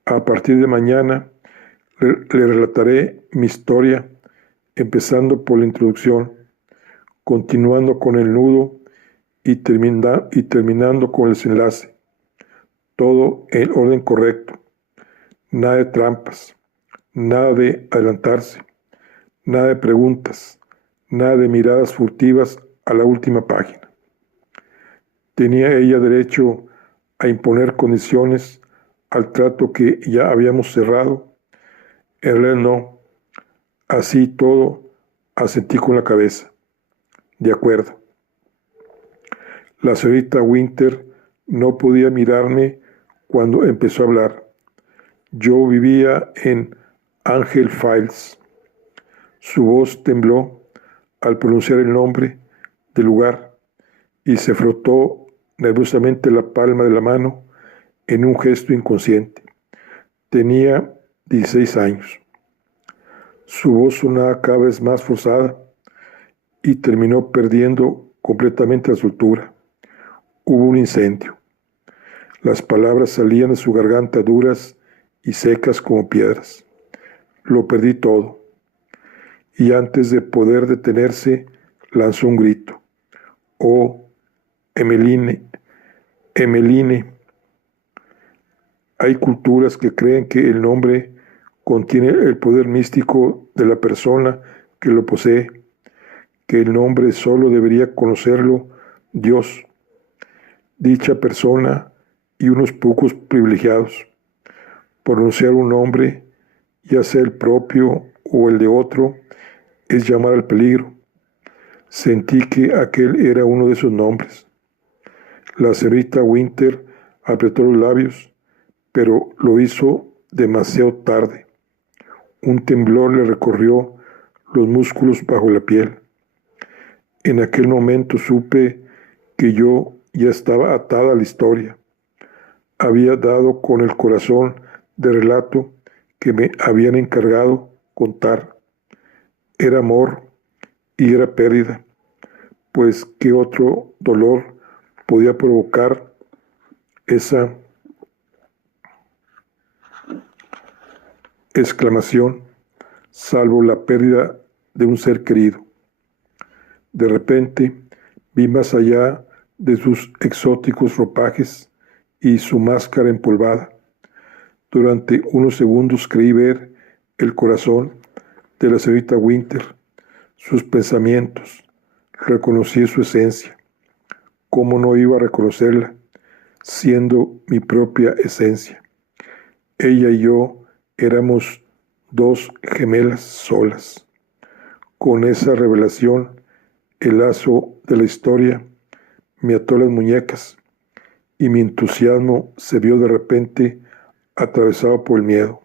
A partir de mañana le relataré mi historia, empezando por la introducción, continuando con el nudo y terminando con el desenlace. Todo en orden correcto. Nada de trampas, nada de adelantarse, nada de preguntas, nada de miradas furtivas a la última página. ¿Tenía ella derecho a imponer condiciones al trato que ya habíamos cerrado? En realidad no. Así todo, asentí con la cabeza. De acuerdo. La señorita Winter no podía mirarme cuando empezó a hablar. Yo vivía en Angel Files. Su voz tembló al pronunciar el nombre del lugar y se frotó nerviosamente la palma de la mano en un gesto inconsciente. Tenía 16 años. Su voz sonaba cada vez más forzada y terminó perdiendo completamente la soltura. Hubo un incendio. Las palabras salían de su garganta duras y secas como piedras. Lo perdí todo. Y antes de poder detenerse, lanzó un grito. Oh, Emmeline, Emmeline. Hay culturas que creen que el nombre contiene el poder místico de la persona que lo posee, que el nombre solo debería conocerlo Dios, dicha persona y unos pocos privilegiados. Pronunciar un nombre, ya sea el propio o el de otro, es llamar al peligro. Sentí que aquel era uno de esos nombres. La señorita Winter apretó los labios, pero lo hizo demasiado tarde. Un temblor le recorrió los músculos bajo la piel. En aquel momento supe que yo ya estaba atada a la historia. Había dado con el corazón del relato que me habían encargado contar. Era amor y era pérdida, pues qué otro dolor podía provocar esa exclamación, salvo la pérdida de un ser querido. De repente vi más allá de sus exóticos ropajes y su máscara empolvada. Durante unos segundos creí ver el corazón de la señorita Winter, sus pensamientos. Reconocí su esencia. ¿Cómo no iba a reconocerla, siendo mi propia esencia? Ella y yo éramos dos gemelas solas. Con esa revelación, el lazo de la historia me ató las muñecas y mi entusiasmo se vio de repente atravesado por el miedo.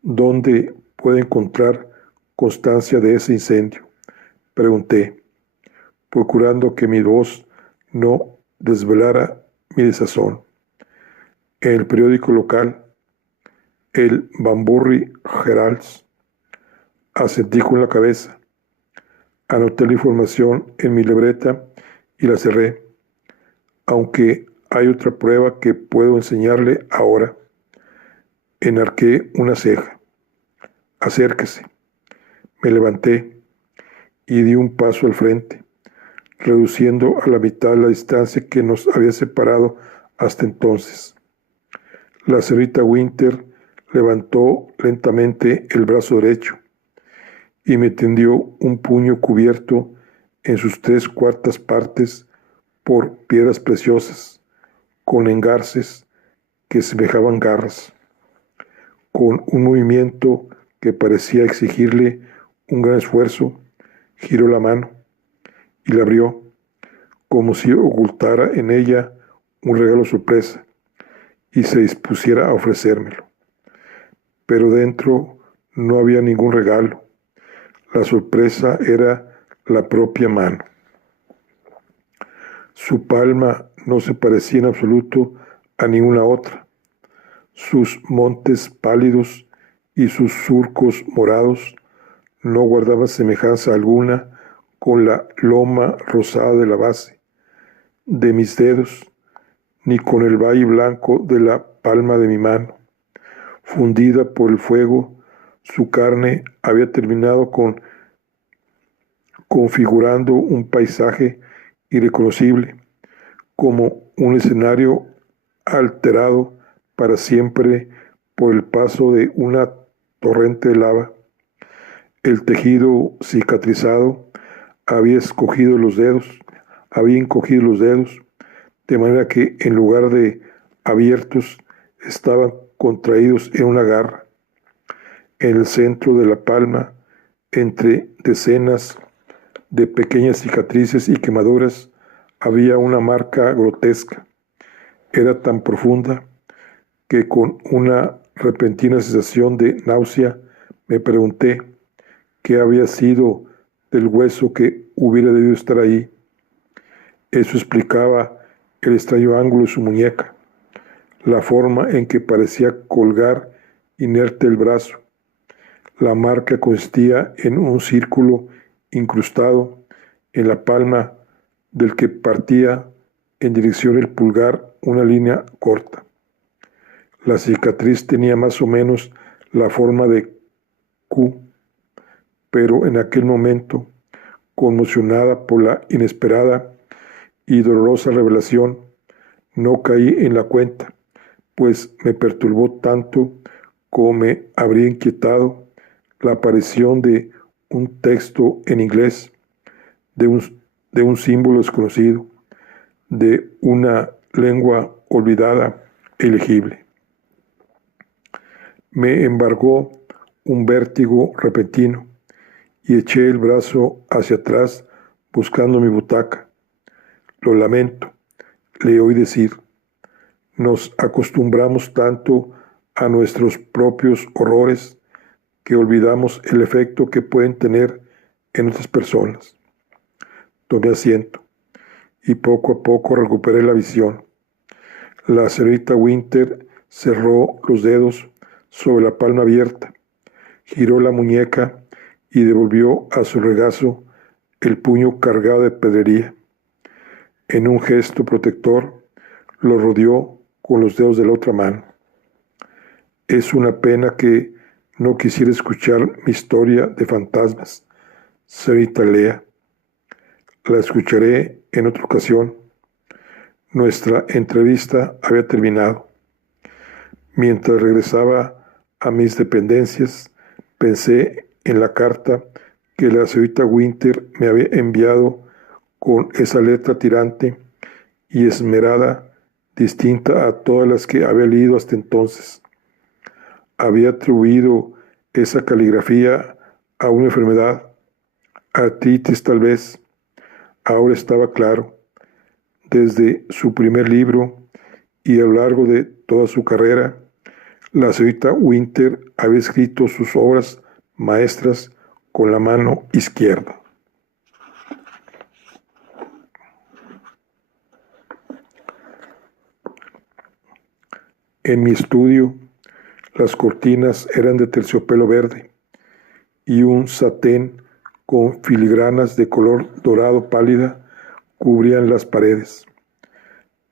¿Dónde puedo encontrar constancia de ese incendio?, pregunté, procurando que mi voz no desvelara mi desazón. En el periódico local, el Banbury Herald. Asentí con la cabeza. Anoté la información en mi libreta y la cerré, aunque hay otra prueba que puedo enseñarle ahora. Enarqué una ceja. Acérquese. Me levanté y di un paso al frente, reduciendo a la mitad la distancia que nos había separado hasta entonces. La señorita Winter levantó lentamente el brazo derecho y me tendió un puño cubierto en sus 3/4 partes por piedras preciosas, con engarces que semejaban garras. Con un movimiento que parecía exigirle un gran esfuerzo, giró la mano y la abrió, como si ocultara en ella un regalo sorpresa y se dispusiera a ofrecérmelo. Pero dentro no había ningún regalo. La sorpresa era la propia mano. Su palma no se parecía en absoluto a ninguna otra. Sus montes pálidos y sus surcos morados no guardaban semejanza alguna con la loma rosada de la base de mis dedos, ni con el valle blanco de la palma de mi mano. Fundida por el fuego, su carne había terminado configurando un paisaje irreconocible, como un escenario alterado para siempre por el paso de una torrente de lava. El tejido cicatrizado había encogido los dedos, de manera que en lugar de abiertos estaban contraídos en una garra. En el centro de la palma, entre decenas de pequeñas cicatrices y quemaduras, había una marca grotesca. Era tan profunda que con una repentina sensación de náusea me pregunté qué había sido del hueso que hubiera debido estar ahí. Eso explicaba el extraño ángulo de su muñeca, la forma en que parecía colgar inerte el brazo. La marca consistía en un círculo incrustado en la palma del que partía en dirección el pulgar una línea corta. La cicatriz tenía más o menos la forma de Q, pero en aquel momento, conmocionada por la inesperada y dolorosa revelación, no caí en la cuenta, pues me perturbó tanto como me habría inquietado la aparición de un texto en inglés, de un símbolo desconocido, de una lengua olvidada e ilegible. Me embargó un vértigo repentino y eché el brazo hacia atrás buscando mi butaca. Lo lamento, le oí decir. Nos acostumbramos tanto a nuestros propios horrores que olvidamos el efecto que pueden tener en otras personas. Tomé asiento y poco a poco recuperé la visión. La señorita Winter cerró los dedos sobre la palma abierta, giró la muñeca y devolvió a su regazo el puño cargado de pedrería. En un gesto protector, lo rodeó con los dedos de la otra mano. Es una pena que no quisiera escuchar mi historia de fantasmas, señorita Lea. La escucharé en otra ocasión. Nuestra entrevista había terminado. Mientras regresaba a mis dependencias, pensé en la carta que la señorita Winter me había enviado con esa letra tirante y esmerada, distinta a todas las que había leído hasta entonces. Había atribuido esa caligrafía a una enfermedad, artritis tal vez. Ahora estaba claro. Desde su primer libro y a lo largo de toda su carrera, la señorita Winter había escrito sus obras maestras con la mano izquierda. En mi estudio, las cortinas eran de terciopelo verde y un satén con filigranas de color dorado pálida cubrían las paredes.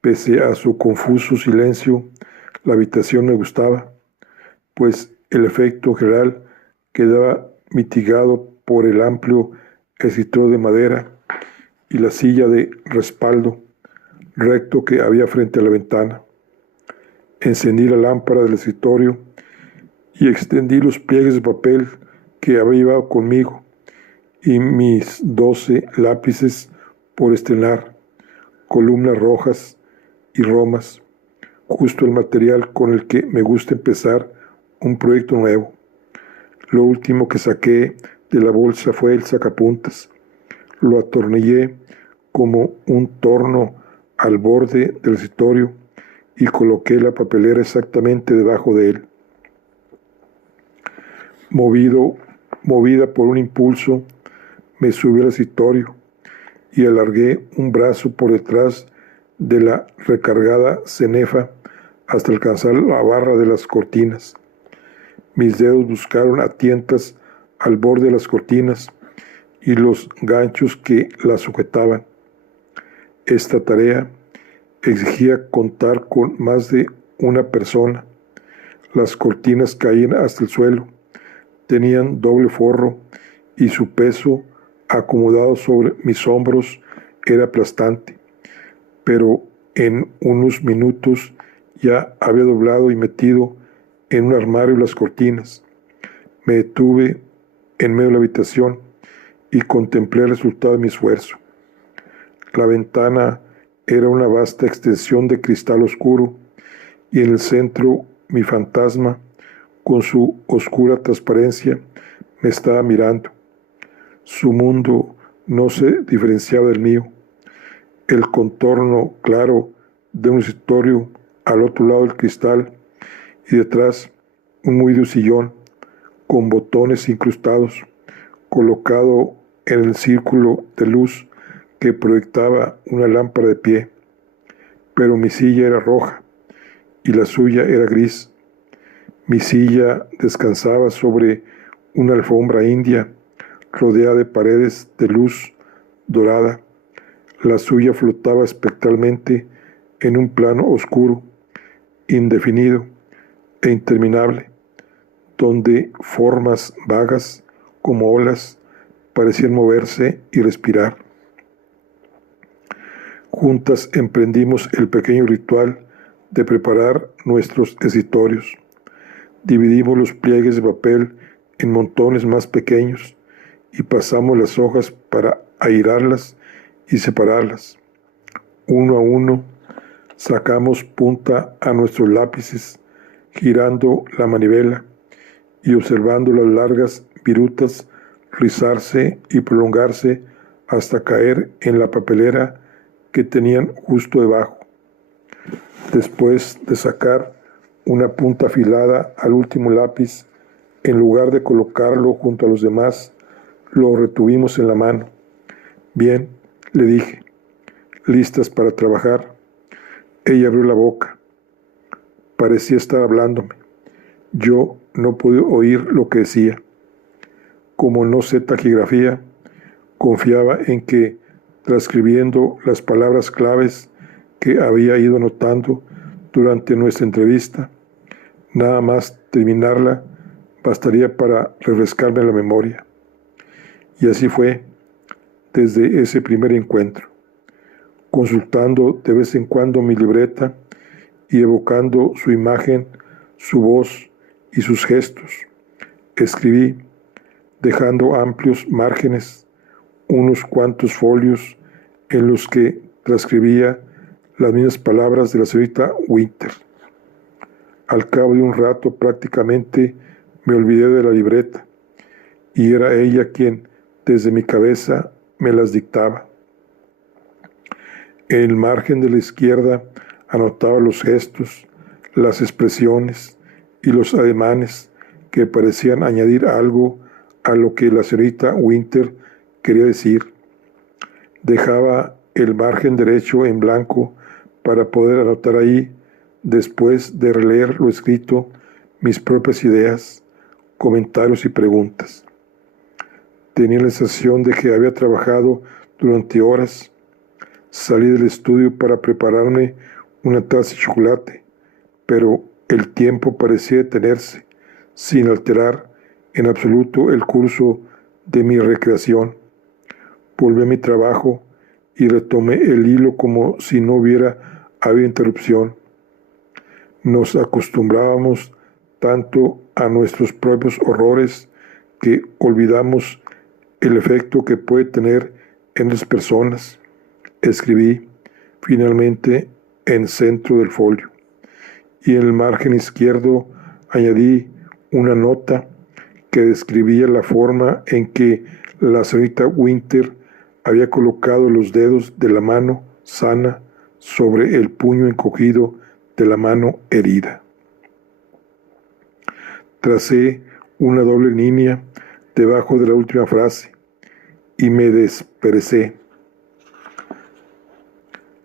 Pese a su confuso silencio, la habitación me gustaba, pues el efecto general quedaba mitigado por el amplio escritorio de madera y la silla de respaldo recto que había frente a la ventana. Encendí la lámpara del escritorio y extendí los pliegues de papel que había llevado conmigo y mis 12 lápices por estrenar, columnas rojas y romas, justo el material con el que me gusta empezar un proyecto nuevo. Lo último que saqué de la bolsa fue el sacapuntas. Lo atornillé como un torno al borde del escritorio y coloqué la papelera exactamente debajo de él. Movida por un impulso, me subí al escritorio y alargué un brazo por detrás de la recargada cenefa hasta alcanzar la barra de las cortinas. Mis dedos buscaron a tientas al borde de las cortinas y los ganchos que las sujetaban. Esta tarea exigía contar con más de una persona. Las cortinas caían hasta el suelo, tenían doble forro y su peso acomodado sobre mis hombros era aplastante, pero en unos minutos ya había doblado y metido en un armario las cortinas. Me detuve en medio de la habitación y contemplé el resultado de mi esfuerzo. La ventana era una vasta extensión de cristal oscuro y en el centro mi fantasma, con su oscura transparencia, me estaba mirando. Su mundo no se diferenciaba del mío. El contorno claro de un escritorio al otro lado del cristal y detrás un muy sillón con botones incrustados, colocado en el círculo de luz que proyectaba una lámpara de pie. Pero mi silla era roja y la suya era gris. Mi silla descansaba sobre una alfombra india rodeada de paredes de luz dorada. La suya flotaba espectralmente en un plano oscuro, indefinido e interminable, donde formas vagas como olas parecían moverse y respirar. Juntas emprendimos el pequeño ritual de preparar nuestros escritorios. Dividimos los pliegues de papel en montones más pequeños y pasamos las hojas para airarlas y separarlas. Uno a uno sacamos punta a nuestros lápices, girando la manivela y observando las largas virutas rizarse y prolongarse hasta caer en la papelera que tenían justo debajo. Después de sacar una punta afilada al último lápiz, en lugar de colocarlo junto a los demás, lo retuvimos en la mano. Bien, le dije, ¿listas para trabajar? Ella abrió la boca. Parecía estar hablándome. Yo no pude oír lo que decía. Como no sé taquigrafía, confiaba en que, transcribiendo las palabras claves que había ido anotando durante nuestra entrevista, nada más terminarla bastaría para refrescarme la memoria. Y así fue desde ese primer encuentro, consultando de vez en cuando mi libreta y evocando su imagen, su voz y sus gestos. Escribí, dejando amplios márgenes, unos cuantos folios en los que transcribía las mismas palabras de la señorita Winter. Al cabo de un rato prácticamente me olvidé de la libreta y era ella quien, desde mi cabeza, me las dictaba. En el margen de la izquierda anotaba los gestos, las expresiones y los ademanes que parecían añadir algo a lo que la señorita Winter quería decir. Dejaba el margen derecho en blanco para poder anotar ahí, después de releer lo escrito, mis propias ideas, comentarios y preguntas. Tenía la sensación de que había trabajado durante horas. Salí del estudio para prepararme una taza de chocolate, pero el tiempo parecía detenerse, sin alterar en absoluto el curso de mi recreación. Volví a mi trabajo y retomé el hilo como si no hubiera habido interrupción. Nos acostumbrábamos tanto a nuestros propios horrores que olvidamos el efecto que puede tener en las personas. Escribí, finalmente, en centro del folio, y en el margen izquierdo añadí una nota que describía la forma en que la señorita Winter había colocado los dedos de la mano sana sobre el puño encogido de la mano herida. Tracé una doble línea debajo de la última frase y me desperecé.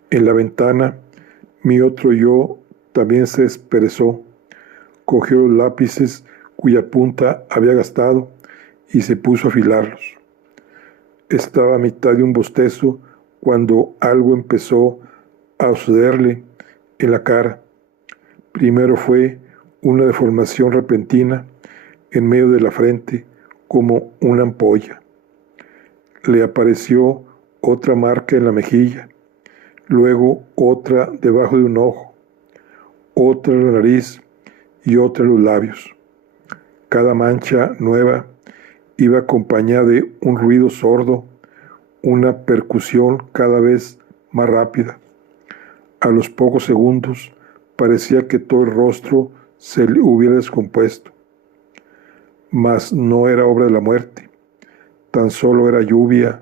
En la ventana, mi otro yo también se desperezó, cogió los lápices cuya punta había gastado y se puso a afilarlos. Estaba a mitad de un bostezo cuando algo empezó a sucederle en la cara. Primero fue una deformación repentina en medio de la frente, como una ampolla. Le apareció otra marca en la mejilla, luego otra debajo de un ojo, otra en la nariz y otra en los labios. Cada mancha nueva iba acompañada de un ruido sordo, una percusión cada vez más rápida. A los pocos segundos parecía que todo el rostro se le hubiera descompuesto. Mas no era obra de la muerte, tan solo era lluvia,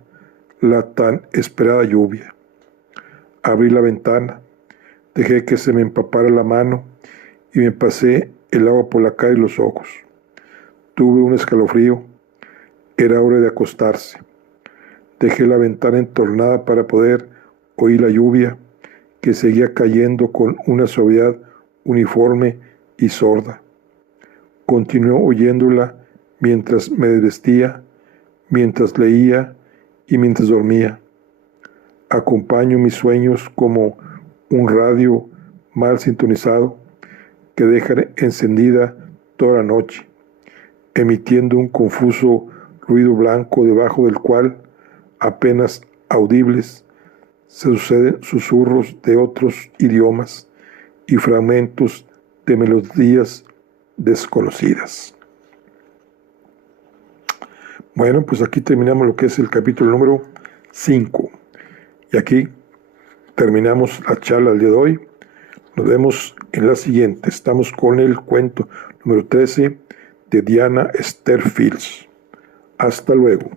la tan esperada lluvia. Abrí la ventana, dejé que se me empapara la mano y me pasé el agua por la cara y los ojos. Tuve un escalofrío. Era hora de acostarse. Dejé la ventana entornada para poder oír la lluvia, que seguía cayendo con una suavidad uniforme y sorda. Continué oyéndola mientras me desvestía, mientras leía y mientras dormía. Acompaño mis sueños como un radio mal sintonizado que deja encendida toda la noche, emitiendo un confuso ruido blanco debajo del cual, apenas audibles, se suceden susurros de otros idiomas y fragmentos de melodías desconocidas. Bueno, pues aquí terminamos lo que es el capítulo número 5. Y aquí terminamos la charla del día de hoy. Nos vemos en la siguiente. Estamos con el cuento número 13 de Diana Esther Fields. Hasta luego.